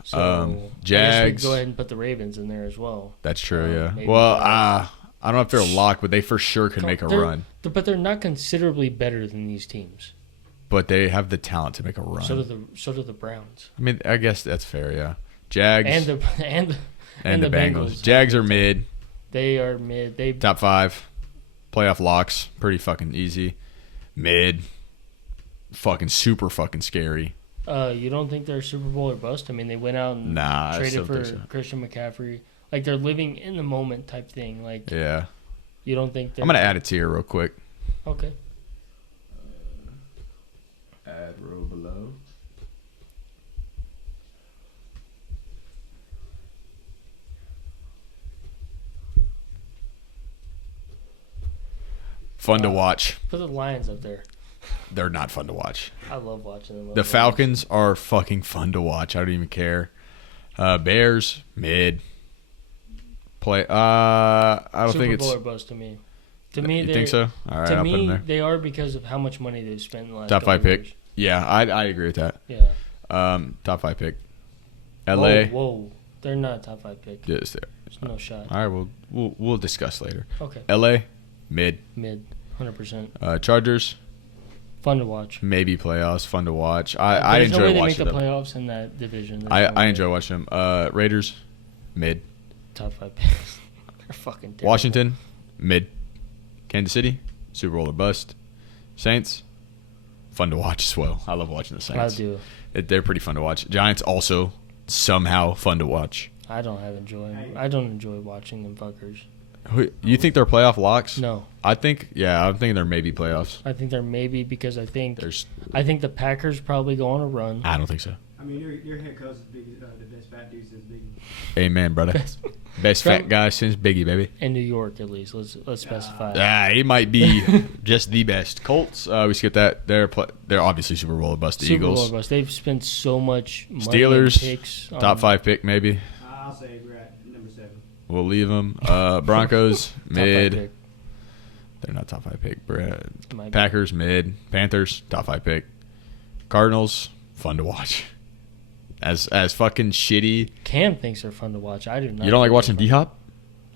So I guess Jags. we go ahead and put the Ravens in there as well. That's true. Yeah. maybe Well, playoffs. I don't know if they're a lock, but they for sure could make a They're- run. But they're not considerably better than these teams. But they have the talent to make a run. So do the Browns I mean, I guess that's fair. Yeah. Jags and the the Bengals. Bengals. Jags are mid. They are mid. They Top 5. Playoff locks. Pretty fucking easy. Mid. Fucking super fucking scary. You don't think they're Super Bowl or bust? I mean, they went out and Nah, I traded still for think so. Christian McCaffrey. Like they're living in the moment type thing. Like Yeah. you don't think they're I'm going to add a tier real quick. Okay. Add row below. Fun to watch. Put the Lions up there. They're not fun to watch. I love watching them. The Falcons are fucking fun to watch. I don't even care. Bears, mid. I don't Super think Bowl it's. or bust to me. To me, You think so? All right, To I'll put them me, there. they are because of how much money they've spent in the last Top 5 couple pick. years. Yeah, I agree with that. Yeah. Top 5 pick. LA. Whoa. They're not a top 5 pick. Yes, there. There's no shot. All right, we'll discuss later. Okay. LA, mid. Mid. 100%. Chargers, Fun to watch. Maybe playoffs. Fun to watch. I There's no way enjoy they watching make the them. playoffs in that division. There's no I way. enjoy watching them. Raiders, mid. Top 5 picks. They're fucking terrible. Washington, mid. Kansas City, Super Bowl or bust. Saints, fun to watch as well. I love watching the Saints. I do. They're pretty fun to watch. Giants also somehow fun to watch. I don't enjoy watching them fuckers. You think they're playoff locks? No. I'm thinking they're maybe playoffs. I think they're maybe because I think There's, the Packers probably go on a run. I don't think so. I mean, your head coach is big, the best fat dude since Biggie. Amen, brother. Best fat guy since Biggie, baby. In New York, at least. Let's specify. He might be just the best. Colts, we skipped that. They're obviously Super Bowl or bust. The Super Eagles. Bowl or bust. They've spent so much money Steelers, and picks on top 5 pick maybe. I'll say we're at number 7. We'll leave them. Broncos, top 5 mid. pick. They're not top 5 pick. Might be. Packers, mid. Panthers, top 5 pick. Cardinals, fun to watch. As fucking shitty. Cam thinks they're fun to watch. I do not. You don't like think watching they're D Hop? fun.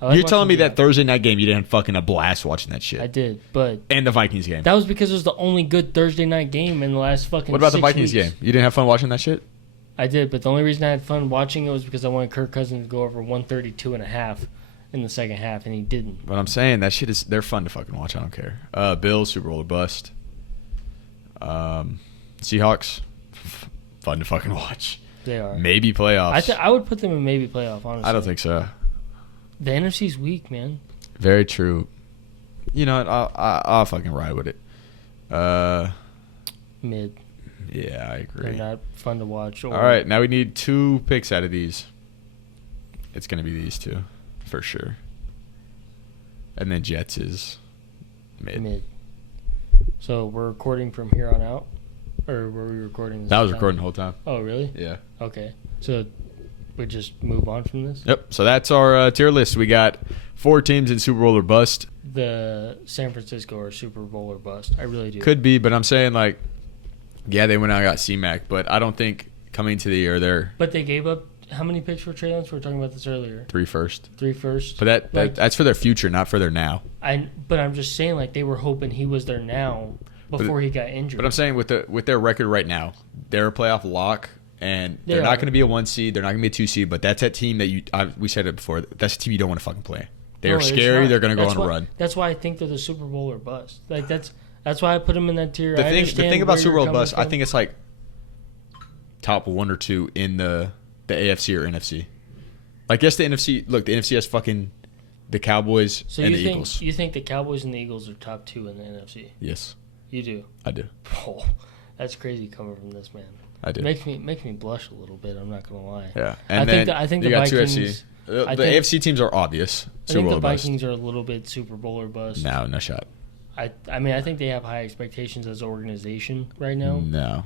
I like You're telling me watching that Thursday night game you didn't fucking a blast watching that shit. I did, but And the Vikings game. that was because it was the only good Thursday night game in the last fucking. What about the 6 Vikings weeks. game? You didn't have fun watching that shit? I did, but the only reason I had fun watching it was because I wanted Kirk Cousins to go over 132.5 in the second half, and he didn't. But I'm saying that shit they're fun to fucking watch. I don't care. Bills, Super Bowl or bust. Seahawks, fun to fucking watch. They are. Maybe playoffs. I would put them in maybe playoff. Honestly, I don't think so. The NFC's weak, man. Very true. You know what? I'll fucking ride with it. Mid. Yeah, I They're agree. not fun to watch. All right, now we need 2 picks out of these. It's gonna be these 2, for sure. And then Jets is mid. So we're recording from here on out, or were we recording? This That was time? recording the whole time. Oh, really? Yeah. Okay. So we just move on from this. Yep. So that's our tier list. We got 4 teams in Super Bowl or bust. The San Francisco are Super Bowl or bust. I really do. Could be, but I'm saying like, yeah, they went out and got C-Mac, but I don't think coming to the year they're But they gave up how many picks for Trey Lance? We were talking about this earlier. 3 first. 3 first. But Like- that's for their future, not for their now. But I'm just saying, like, they were hoping he was there now before he got injured. But I'm saying with their record right now, they're a playoff lock, and they're They not are. going to be a 1 seed. They're not going to be a 2 seed. But that's that team that we said it before. That's a team you don't want to fucking play. They No, are it's scary. not. They're going to go That's on a why- run. That's why I think they're the Super Bowl or bust. Like that's why I put them in that tier. The I thing understand about where Super you're Bowl coming bust, I from. think it's like top 1 or 2 in the AFC or NFC. Like, yes, the NFC. Look, the NFC has fucking the Cowboys So and you the think Eagles. you think the Cowboys and the Eagles are top 2 in the NFC? Yes, You do. I do. Oh, that's crazy coming from this man. I do. Makes me blush a little bit. I'm not gonna lie. Yeah, I and think then I think you the got Vikings. 2 FC. The I think- AFC teams are obvious. I Super think Bowl the bust. Vikings are a little bit Super Bowl or bust. No shot. I mean I think they have high expectations as an organization right now. No.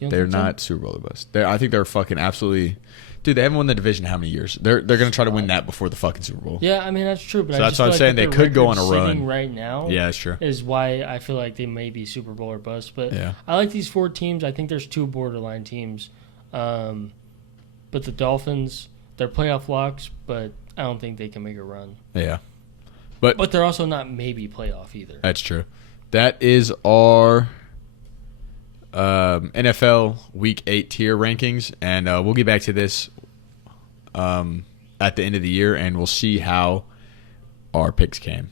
You don't They're think so? not Super Bowl or bust. I think they're fucking absolutely. Dude, they haven't won the division how many years? They're gonna try to win that before the fucking Super Bowl. Yeah, I mean that's true, but So I that's just what feel I'm saying. like They could go on a record run. sitting right now. Yeah, that's true. Is why I feel like they may be Super Bowl or bust. But Yeah. I like these 4 teams. I think there's 2 borderline teams, but the Dolphins, they're playoff locks, but I don't think they can make a run. Yeah, But they're also not maybe playoff either. that's true. That is our NFL Week 8 tier rankings, and we'll get back to this at the end of the year, and we'll see how our picks came.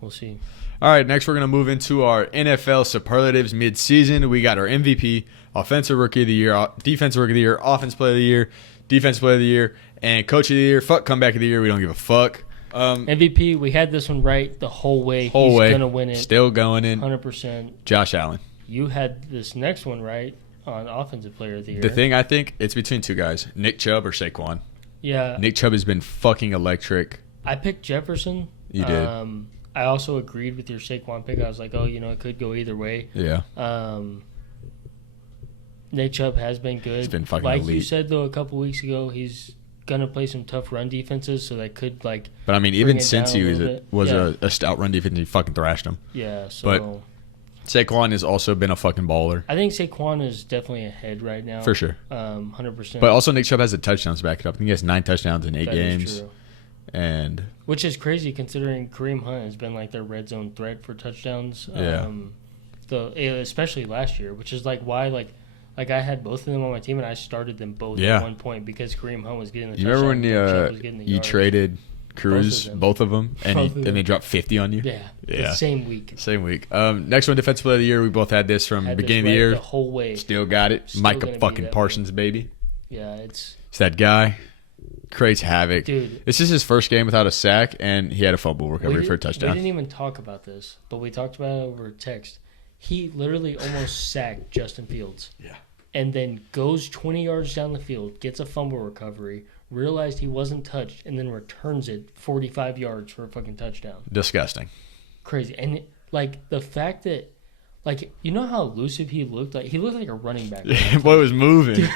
We'll see. All right, next we're going to move into our NFL superlatives mid-season. We got our MVP, Offensive Rookie of the Year, Defensive Rookie of the Year, Offensive Player of the Year, Defensive Player of the Year, and Coach of the Year. Fuck Comeback of the Year. We don't give a fuck. MVP, we had this one right the whole way. He's going to win it. Still going in. 100%. Josh Allen. You had this next one right on Offensive Player of the Year. The thing, I think, it's between 2 guys, Nick Chubb or Saquon. Yeah. Nick Chubb has been fucking electric. I picked Jefferson. You did. I also agreed with your Saquon pick. I was like, it could go either way. Yeah. Nick Chubb has been good. He's been fucking like you elite. said, though, a couple weeks ago, he's going to play some tough run defenses, so that could, But I mean, bring even it since down he a was little bit. a stout run defense, he fucking thrashed him. yeah, so... But- Saquon has also been a fucking baller. I think Saquon is definitely ahead right now. For sure. 100%. But also Nick Chubb has the touchdowns to back it up. I think he has 9 touchdowns in 8 That is games. true. And Which is crazy considering Kareem Hunt has been like their red zone threat for touchdowns. Yeah. especially last year, which is like why like I had both of them on my team and I started them both Yeah. at one point because Kareem Hunt was getting the You remember when touchdown, was getting the you yards. traded Cruz, both of them, and Both of and them. they dropped 50 on you? Yeah. Yeah. The same week. Same week. Next one, Defensive Player of the Year. We both had this from Had beginning this of the right year. the whole way. Still got it. Still Micah gonna be fucking that Parsons, baby. Yeah, it's It's that guy. Creates havoc. dude. This is his first game without a sack, and he had a fumble recovery for a We touchdown. didn't even talk about this, but we talked about it over text. He literally almost sacked Justin Fields. Yeah. And then goes 20 yards down the field, gets a fumble recovery, realized he wasn't touched, and then returns it 45 yards for a fucking touchdown. Disgusting. Crazy. And like the fact that, like, you know how elusive he looked? Like he looked like a running back. Boy was moving.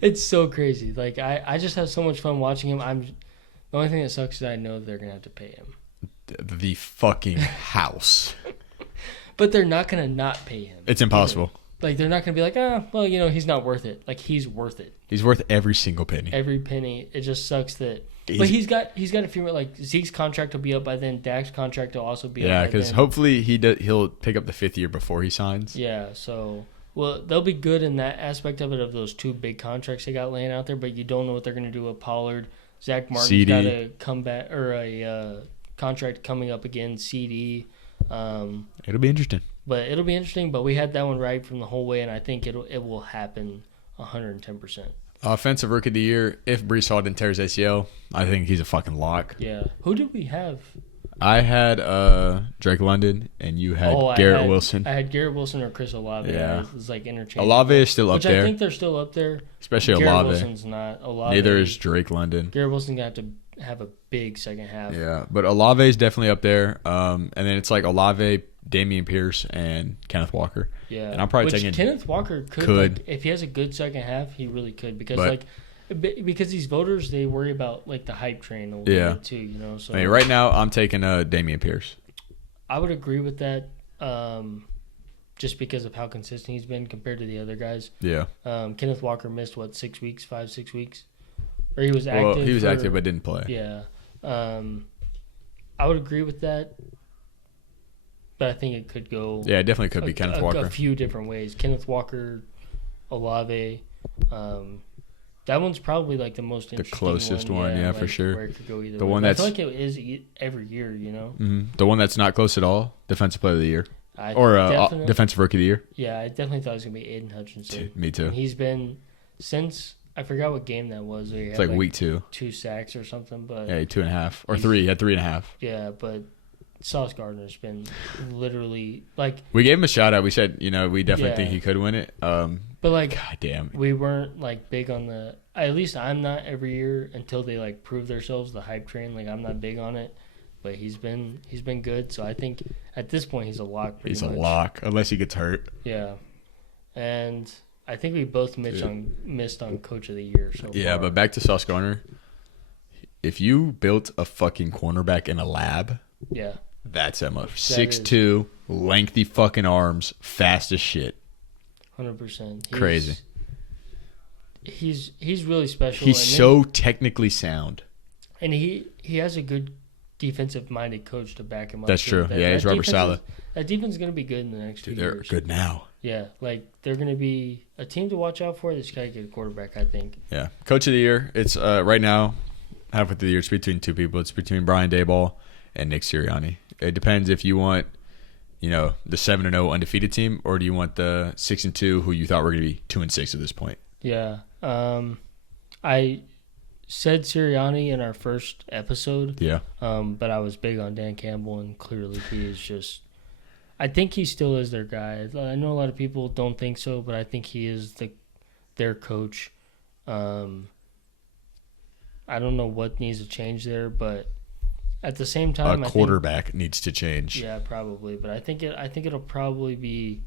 It's so crazy. Like I just have so much fun watching him. The only thing that sucks is I know they're gonna have to pay him. The fucking house. But they're not gonna not pay him. It's impossible. Like they're not gonna be like, well, you know, he's not worth it. Like he's worth it. He's worth every single penny. Every penny. It just sucks that. But he's got a few more. Like Zeke's contract will be up by then. Dak's contract will also be up. Yeah, by because then. hopefully he'll pick up the 5th year before he signs. Yeah. So they'll be good in that aspect of it, of those 2 big contracts they got laying out there. But you don't know what they're gonna do with Pollard. Zach Martin's CD. got a comeback or a contract coming up again. CD. It'll be interesting. But it'll be interesting. But we had that one right from the whole way, and I think it will happen 110%. Offensive Rookie of the Year. If Brees Hall didn't tear his ACL, I think he's a fucking lock. Yeah. Who did we have? I had Drake London, and you had Garrett Wilson. I had Garrett Wilson or Chris Olave. Yeah. It was like interchangeable. Olave is still up Which there. I think they're still up there. Especially Garrett Olave. Wilson's not. Olave. Neither is Drake London. Garrett Wilson's going to have to have a big second half. Yeah, but Olave is definitely up there. And then it's like Olave, Damian Pierce, and Kenneth Walker. Yeah. And I'm probably Which taking Kenneth Walker could. Like, if he has a good second half, he really could. Because these voters, they worry about like the hype train a little bit too, you know. So I mean, right now I'm taking Damian Pierce. I would agree with that, just because of how consistent he's been compared to the other guys. Yeah. Kenneth Walker missed 6 weeks, 5-6 weeks, or he was active. Well, he was active but didn't play. Yeah, I would agree with that, but I think it could go. Yeah, it definitely could be Kenneth Walker. A few different ways. Kenneth Walker, Olave. That one's probably like the most interesting. The closest one, yeah, for sure. Where it could go either The way. one But that's I feel like it is every year, you know. Mm-hmm. The one that's not close at all, Defensive Player of the Year, Definitely- Defensive Rookie of the Year. Yeah, I definitely thought it was gonna be Aiden Hutchinson. Me too. And he's been since I forgot what game that was. Where he It's had like week 2. 2 sacks or something, but Yeah, 2.5 or 3. He had 3.5. yeah, but Sauce Gardner's been literally like. We gave him a shout out. We said, we definitely think Yeah. he could win it. But like, God damn. we weren't like big on the. At least I'm not every year until they like prove themselves. The hype train, like I'm not big on it. But he's been good. So I think at this point he's a lock. He's much. a lock unless he gets hurt. Yeah, and I think we both missed on Coach of the Year. So Yeah, far. but back to Sauce Gardner. If you built a fucking cornerback in a lab, yeah, that's him. 6'2", lengthy fucking arms, fast as shit. 100%. Crazy. He's really special. He's so technically sound. And he has a good defensive-minded coach to back him up. That's too. true. Yeah, he's Robert Saleh. That defense is going to be good in the next 2 They're years. good now. Yeah, like they're going to be a team to watch out for. They just got to get a quarterback, I think. Yeah. Coach of the Year, it's right now, halfway through the year, it's between 2 people. It's between Brian Daboll and Nick Sirianni. It depends if you want, the 7-0 undefeated team, or do you want the 6-2 who you thought were going to be 2-6 at this point? Yeah. I said Sirianni in our first episode. Yeah. But I was big on Dan Campbell, and clearly he is just. I think he still is their guy. I know a lot of people don't think so, but I think he is their coach. I don't know what needs to change there, but at the same time, A quarterback needs to change. Yeah, probably. But I think it'll probably be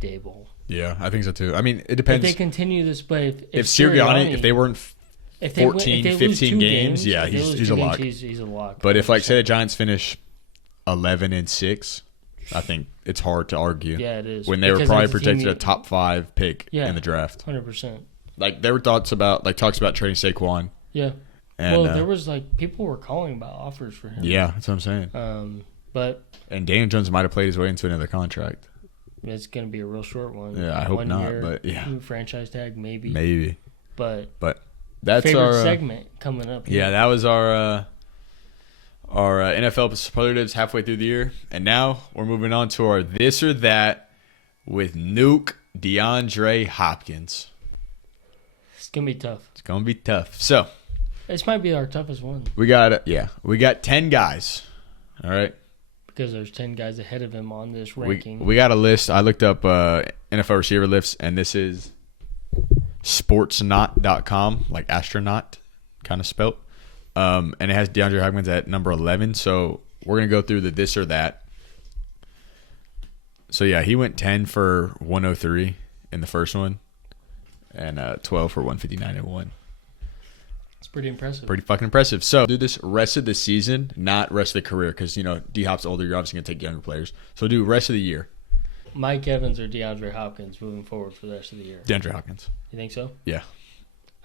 Daboll. Yeah, I think so too. I mean, it If depends. they continue this play, If Sirianni, if they weren't if 14, if they lose 15 2 games, yeah, if they lose he's 2 a games, lock. He's a lock. But if, 100%. say, the Giants finish 11-6, I think it's hard to argue. Yeah, it is. When they were Because probably it's a team protected a top 5 pick in the draft. 100%. Like there were talks about trading Saquon. Yeah. And, well, there was people were calling about offers for him. Yeah, that's what I'm saying. But And Daniel Jones might have played his way into another contract. It's going to be a real short one. Yeah, I hope 1 not, year, but yeah. new franchise tag, maybe. Maybe. But That's favorite our segment coming up. Yeah, that was our NFL superlatives halfway through the year, and now we're moving on to our this or that with Nuke DeAndre Hopkins. It's gonna be tough. It's gonna be tough. So This might be our toughest one we got 10 guys. All right, because there's 10 guys ahead of him on this ranking. we got a list. I looked up NFL receiver lists, and this is sportsnot.com, like astronaut kind of spelt. And it has DeAndre Hopkins at number 11. So we're going to go through the this or that. So, yeah, he went 10 for 103 in the first one and 12 for 159 and 1. It's pretty impressive. Pretty fucking impressive. So do this rest of the season, not rest of the career, because, D-Hop's older. You're obviously going to take younger players. So do rest of the year. Mike Evans or DeAndre Hopkins moving forward for the rest of the year? DeAndre Hopkins. You think so? Yeah.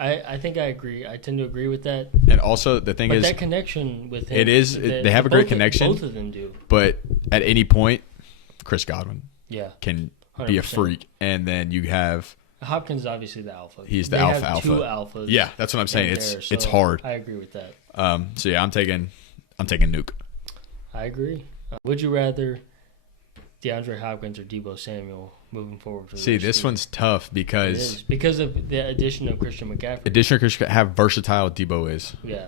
I think I agree. I tend to agree with that. And also, the thing But is, that connection with him. it is, they have a great connection. Both of them do. But at any point, Chris Godwin Yeah. can be a 100%. freak. And then you have, Hopkins is obviously the alpha. He's the They alpha have alpha. two alphas. yeah, that's what I'm saying. in It's there, it's so hard. I agree with that. So yeah, I'm taking Nuke. I agree. Would you rather DeAndre Hopkins or Deebo Samuel moving forward? For the See, rest this of the one's tough year? It because is, because of the addition of Christian McCaffrey. additional Chris how versatile Debo is. Yeah,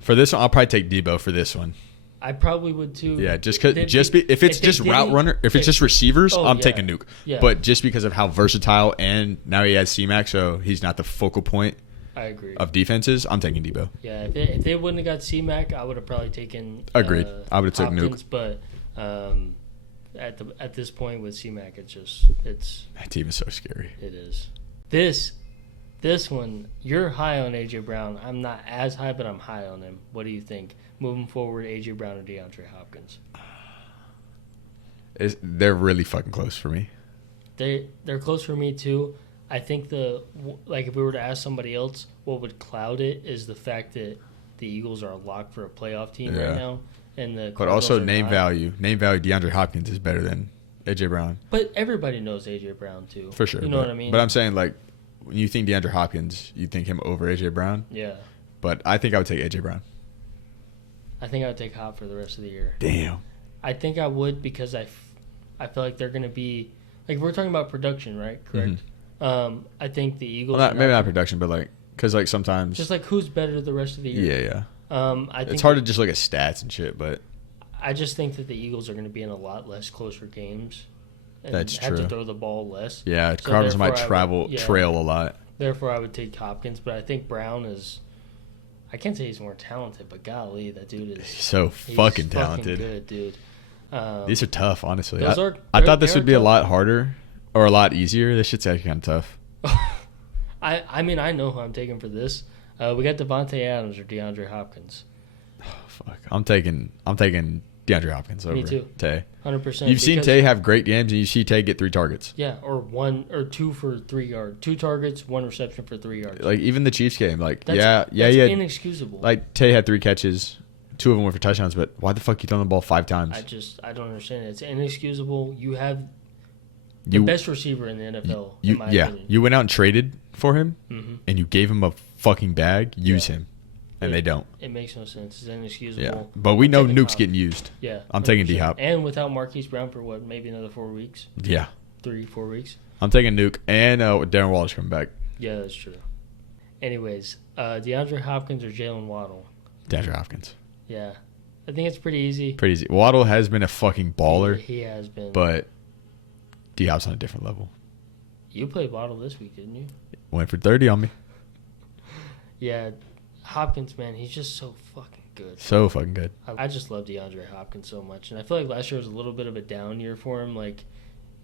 For this one, I'll probably take Debo for this one. I probably would too. Yeah, if They- it's if just they route didn't- runner, if it's just receivers, Oh, I'm yeah. taking Nuke. Yeah. But just because of how versatile and now he has C-Mac, so he's not the focal point I agree. of defenses, I'm taking Debo. Yeah, if they wouldn't have got C-Mac, I would have probably taken. Agreed. I would have took Hopkins, Nuke. But at this point with C-Mac, it's That team is so scary. it is. This one, you're high on AJ Brown. I'm not as high, but I'm high on him. What do you think? Moving forward, AJ Brown or DeAndre Hopkins? They're really fucking close for me. They're close for me too. I think if we were to ask somebody else, what would cloud it is the fact that the Eagles are locked for a playoff team Yeah. right now, and the But Cardinals also are name not. value. Name value, DeAndre Hopkins is better than AJ Brown. But everybody knows AJ Brown too. For sure. You know what I mean? But I'm saying, like, when you think DeAndre Hopkins, you think him over AJ Brown. Yeah. But I think I would take AJ Brown. I think I would take Hop for the rest of the year. Damn. I think I would because I feel like they're going to be like we're talking about production, right? Correct. I think the Eagles. Well, are maybe not production, but like, because like sometimes. Just like who's better the rest of the year. Yeah. I think It's hard to just look at stats and shit, but I just think that the Eagles are going to be in a lot less closer games. And That's have true. to throw the ball less. yeah, So Cardinals might therefore trail a lot. Therefore, I would take Hopkins, but I think Brown is. I can't say he's more talented, but golly, that dude is. He's so He's fucking talented. good, dude. These are tough, honestly. Those I thought this they're would be a tough. lot harder or a lot easier. This shit's actually kind of tough. I mean, I know who I'm taking for this. We got Devontae Adams or DeAndre Hopkins. Fuck. I'm taking DeAndre Hopkins over too. Tay. 100%. You've seen Tay have great games, and you see Tay get 3 targets. Yeah, or 1 or 2 for 3 yards. 2 targets, 1 reception for 3 yards. Like even the Chiefs game, like That's he had, inexcusable. like Tay had 3 catches, 2 of them were for touchdowns. But why the fuck you throwing the ball 5 times? I don't understand it. It's inexcusable. You have the best receiver in the NFL, in my opinion. You went out and traded for him, Mhm. and you gave him a fucking bag. Use him, and they don't. It makes no sense. It's inexcusable. Yeah, but we I'm know taking Nuke's Hop. getting used. Yeah, I'm taking 100%. D-Hop. And without Marquise Brown for what, maybe another 4 weeks? Yeah, 3-4 weeks? I'm taking Nuke, and Darren Wallace coming back. Yeah, that's true. Anyways, DeAndre Hopkins or Jaylin Waddle? DeAndre Hopkins, Yeah. I think it's pretty easy. pretty easy. Waddle has been a fucking baller, He has been. but D-Hop's on a different level. You played Waddle this week, didn't you? Went for 30 on me. Yeah. Hopkins, man, he's just so fucking good. So fucking good. I just love DeAndre Hopkins so much. And I feel like last year was a little bit of a down year for him. Like,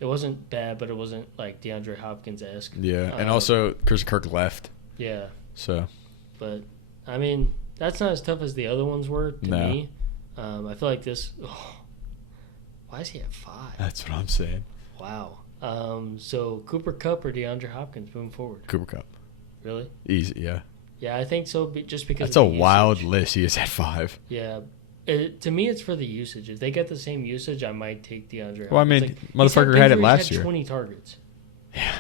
it wasn't bad, but it wasn't like DeAndre Hopkins-esque. Yeah, and also Chris Kirk left, Yeah. so But, I mean, that's not as tough as the other ones were to No. me. I feel like this. Oh, why is he at 5? that's what I'm saying. Wow. So Cooper Kupp or DeAndre Hopkins moving forward? Cooper Kupp, Really? easy. Yeah, Yeah, I think so. Just because that's of a the wild usage. list. He is at 5. Yeah, To me, it's for the usage. If they get the same usage, I might take DeAndre Hopkins. Well, I mean, motherfucker had it last year. 20 targets. Yeah.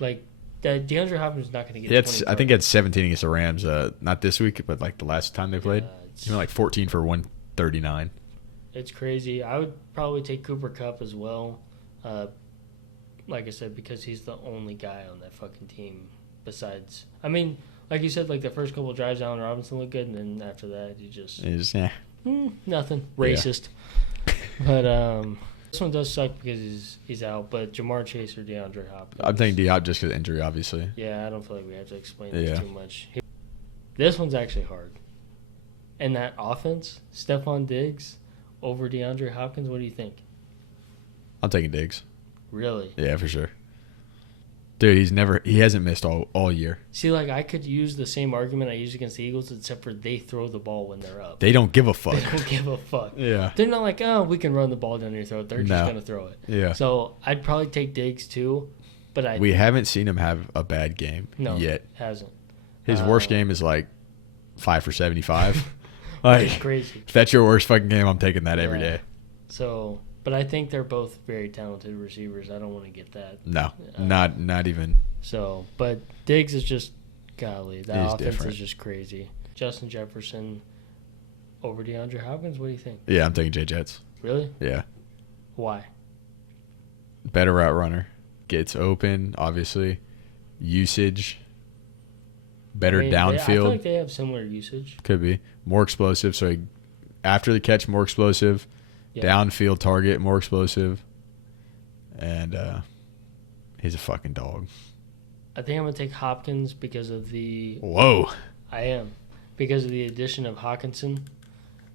Like, that DeAndre Hopkins is not going to get 20 targets. I think he had 17 against the Rams, not this week, but like the last time they played. He went like 14 for 139. It's crazy. I would probably take Cooper Kupp as well. Like I said, because he's the only guy on that fucking team besides... I mean, like you said, like the first couple of drives, Allen Robinson looked good, and then after that, nothing. Racist. Yeah. But this one does suck because he's out, but Jamar Chase or DeAndre Hopkins. I'm thinking D-Hop just because of injury, obviously. Yeah, I don't feel like we have to explain this too much. This one's actually hard. And that offense, Stephon Diggs over DeAndre Hopkins, what do you think? I'm taking Diggs. Really? Yeah, for sure. Dude, he hasn't missed all year. See, like, I could use the same argument I used against the Eagles, except for they throw the ball when they're up. They don't give a fuck. They don't give a fuck. Yeah. They're not like, oh, we can run the ball down your throat. They're just going to throw it. Yeah. So I'd probably take Diggs, too. But we haven't seen him have a bad game yet. Hasn't. His worst game is like 5 for 75. Like, it's crazy. If that's your worst fucking game, I'm taking that every day. So, but I think they're both very talented receivers. I don't want to get that. No, not even. So, but Diggs is just, golly, that offense different. is just crazy. Justin Jefferson over DeAndre Hopkins, what do you think? Yeah, I'm taking Jets. Really? Yeah. Why? Better route runner. Gets open, obviously. Usage. Better downfield. I feel like they have similar usage. Could be. More explosive. So after the catch, more explosive. Yeah. Downfield target, more explosive. And he's a fucking dog. I think I'm going to take Hopkins because of the... Whoa. I am. Because of the addition of Hawkinson.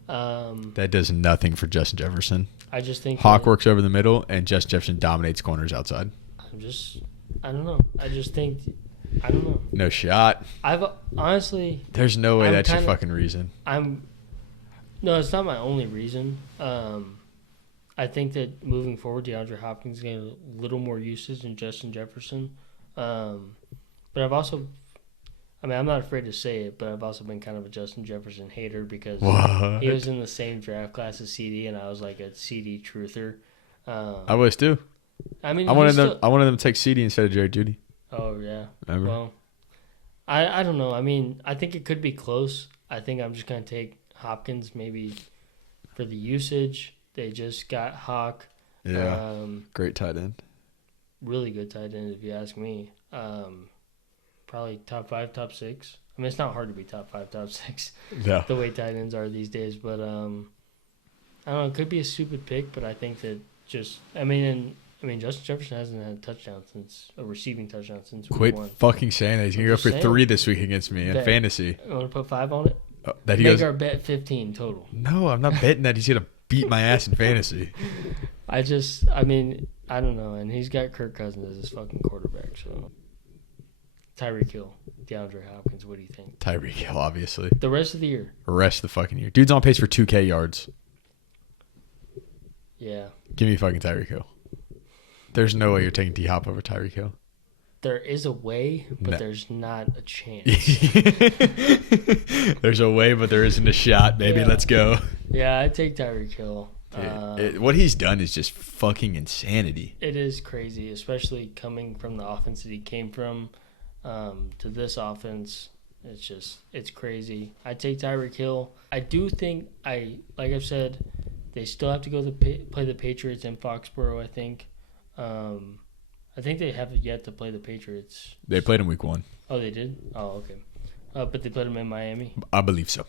That does nothing for Justin Jefferson. I just think... Hawk works over the middle, and Justin Jefferson dominates corners outside. I don't know. I just think... I don't know. No shot. I've honestly... There's no way that's your fucking reason. No, it's not my only reason. I think that moving forward, DeAndre Hopkins is getting a little more usage than Justin Jefferson. But I've also... I mean, I'm not afraid to say it, but I've also been kind of a Justin Jefferson hater because he was in the same draft class as CD, and I was like a CD truther. I was too. I mean, I wanted them to take CD instead of Jerry Jeudy. Oh yeah. Remember? Well, I don't know. I mean, I think it could be close. I think I'm just gonna take Hopkins maybe for the usage. They just got Hawk. Yeah. Great tight end. Really good tight end, if you ask me. Probably top 5, top 6. I mean, it's not hard to be top 5, top 6. Yeah. The way tight ends are these days, but I don't know. It could be a stupid pick, but I think that Justin Jefferson hasn't had a receiving touchdown since Quit week 1. fucking saying that. He's going to go for 3 this week against me in fantasy. You want to put 5 on it? Make our bet 15 total. No, I'm not betting that he's going to beat my ass in fantasy. I don't know. And he's got Kirk Cousins as his fucking quarterback. So Tyreek Hill, DeAndre Hopkins, what do you think? Tyreek Hill, obviously. The rest of the year. The rest of the fucking year. Dude's on pace for 2K yards. Yeah. Give me fucking Tyreek Hill. There's no way you're taking D-Hop over Tyreek Hill. There is a way, but there's not a chance. There's a way, but there isn't a shot, baby. Yeah. Let's go. Yeah, I take Tyreek Hill. What he's done is just fucking insanity. It is crazy, especially coming from the offense that he came from to this offense. It's crazy. I take Tyreek Hill. I do think, like I've said, they still have to go play the Patriots in Foxborough, I think. I think they have yet to play the Patriots. They played in week 1. Oh, they did? Oh, okay. But they played them in Miami? I believe so.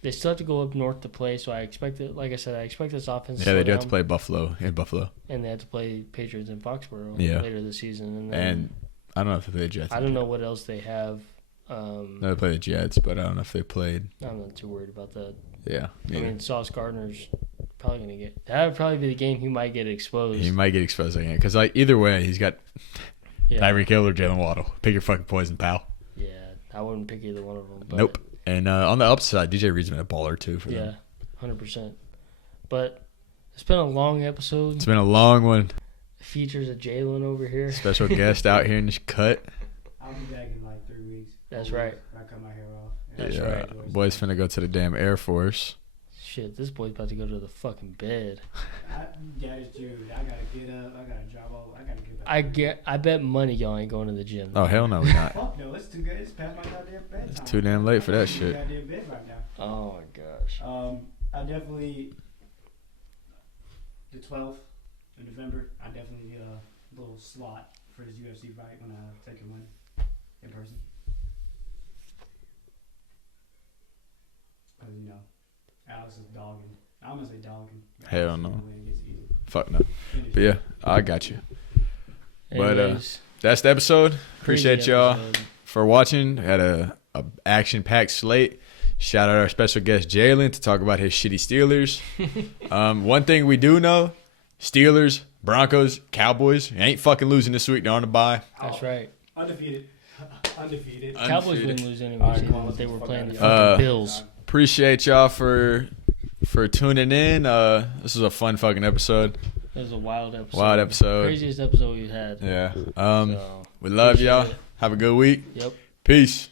They still have to go up north to play, so I expect it. Like I said, I expect this offense. Yeah, they do have to play Buffalo, and they have to play Patriots in Foxborough later this season. And I don't know if they play the Jets. I don't know what else they have. No, they play the Jets, but I don't know if they played. I'm not too worried about that. Yeah, I mean, Sauce Gardner's probably gonna get. That would probably be the game he might get exposed. He might get exposed again because, like, either way, he's got Tyreek Hill or Jalen Waddle. Pick your fucking poison, pal. Yeah, I wouldn't pick either one of them. But nope. And on the upside, DJ Reed's been a baller too for them. Yeah, 100%. But it's been a long episode. It's been a long one. It features a Jaylin over here. Special guest out here in this cut. I'll be back in like 3 weeks. That's right. I cut my hair off. That's right. Boy's finna go to the damn Air Force. Shit, this boy's about to go to the fucking bed. That is true. I gotta get up. I gotta drive over. I gotta get back. I bet money y'all ain't going to the gym. Oh hell no, we're not. Fuck no, it's too good. It's past my goddamn bedtime. It's too damn late for that I'm in shit. goddamn bed right now. Oh my gosh. I definitely the 12th of November. I definitely get a little slot for this UFC fight when I take your money in person. Cause you know, Alex is dogging. I'm gonna say dogging. Hell Alex no. is gonna win against you. Fuck no. Finish But it. yeah, I got you. But, Anyways, That's the episode. Appreciate crazy y'all episode. for watching. Had a action-packed slate. Shout out our special guest Jaylin to talk about his shitty Steelers. One thing we do know: Steelers, Broncos, Cowboys ain't fucking losing this week. They're on the bye. That's right. Undefeated. Undefeated. Cowboys wouldn't lose anyway. Alright, come on, but they were fuck playing the out of here. fucking Bills. Appreciate y'all for tuning in. This is a fun fucking episode. It was a wild episode. Wild episode. Craziest episode we've had. Yeah. So, We love appreciate y'all. it. Have a good week. Yep. Peace.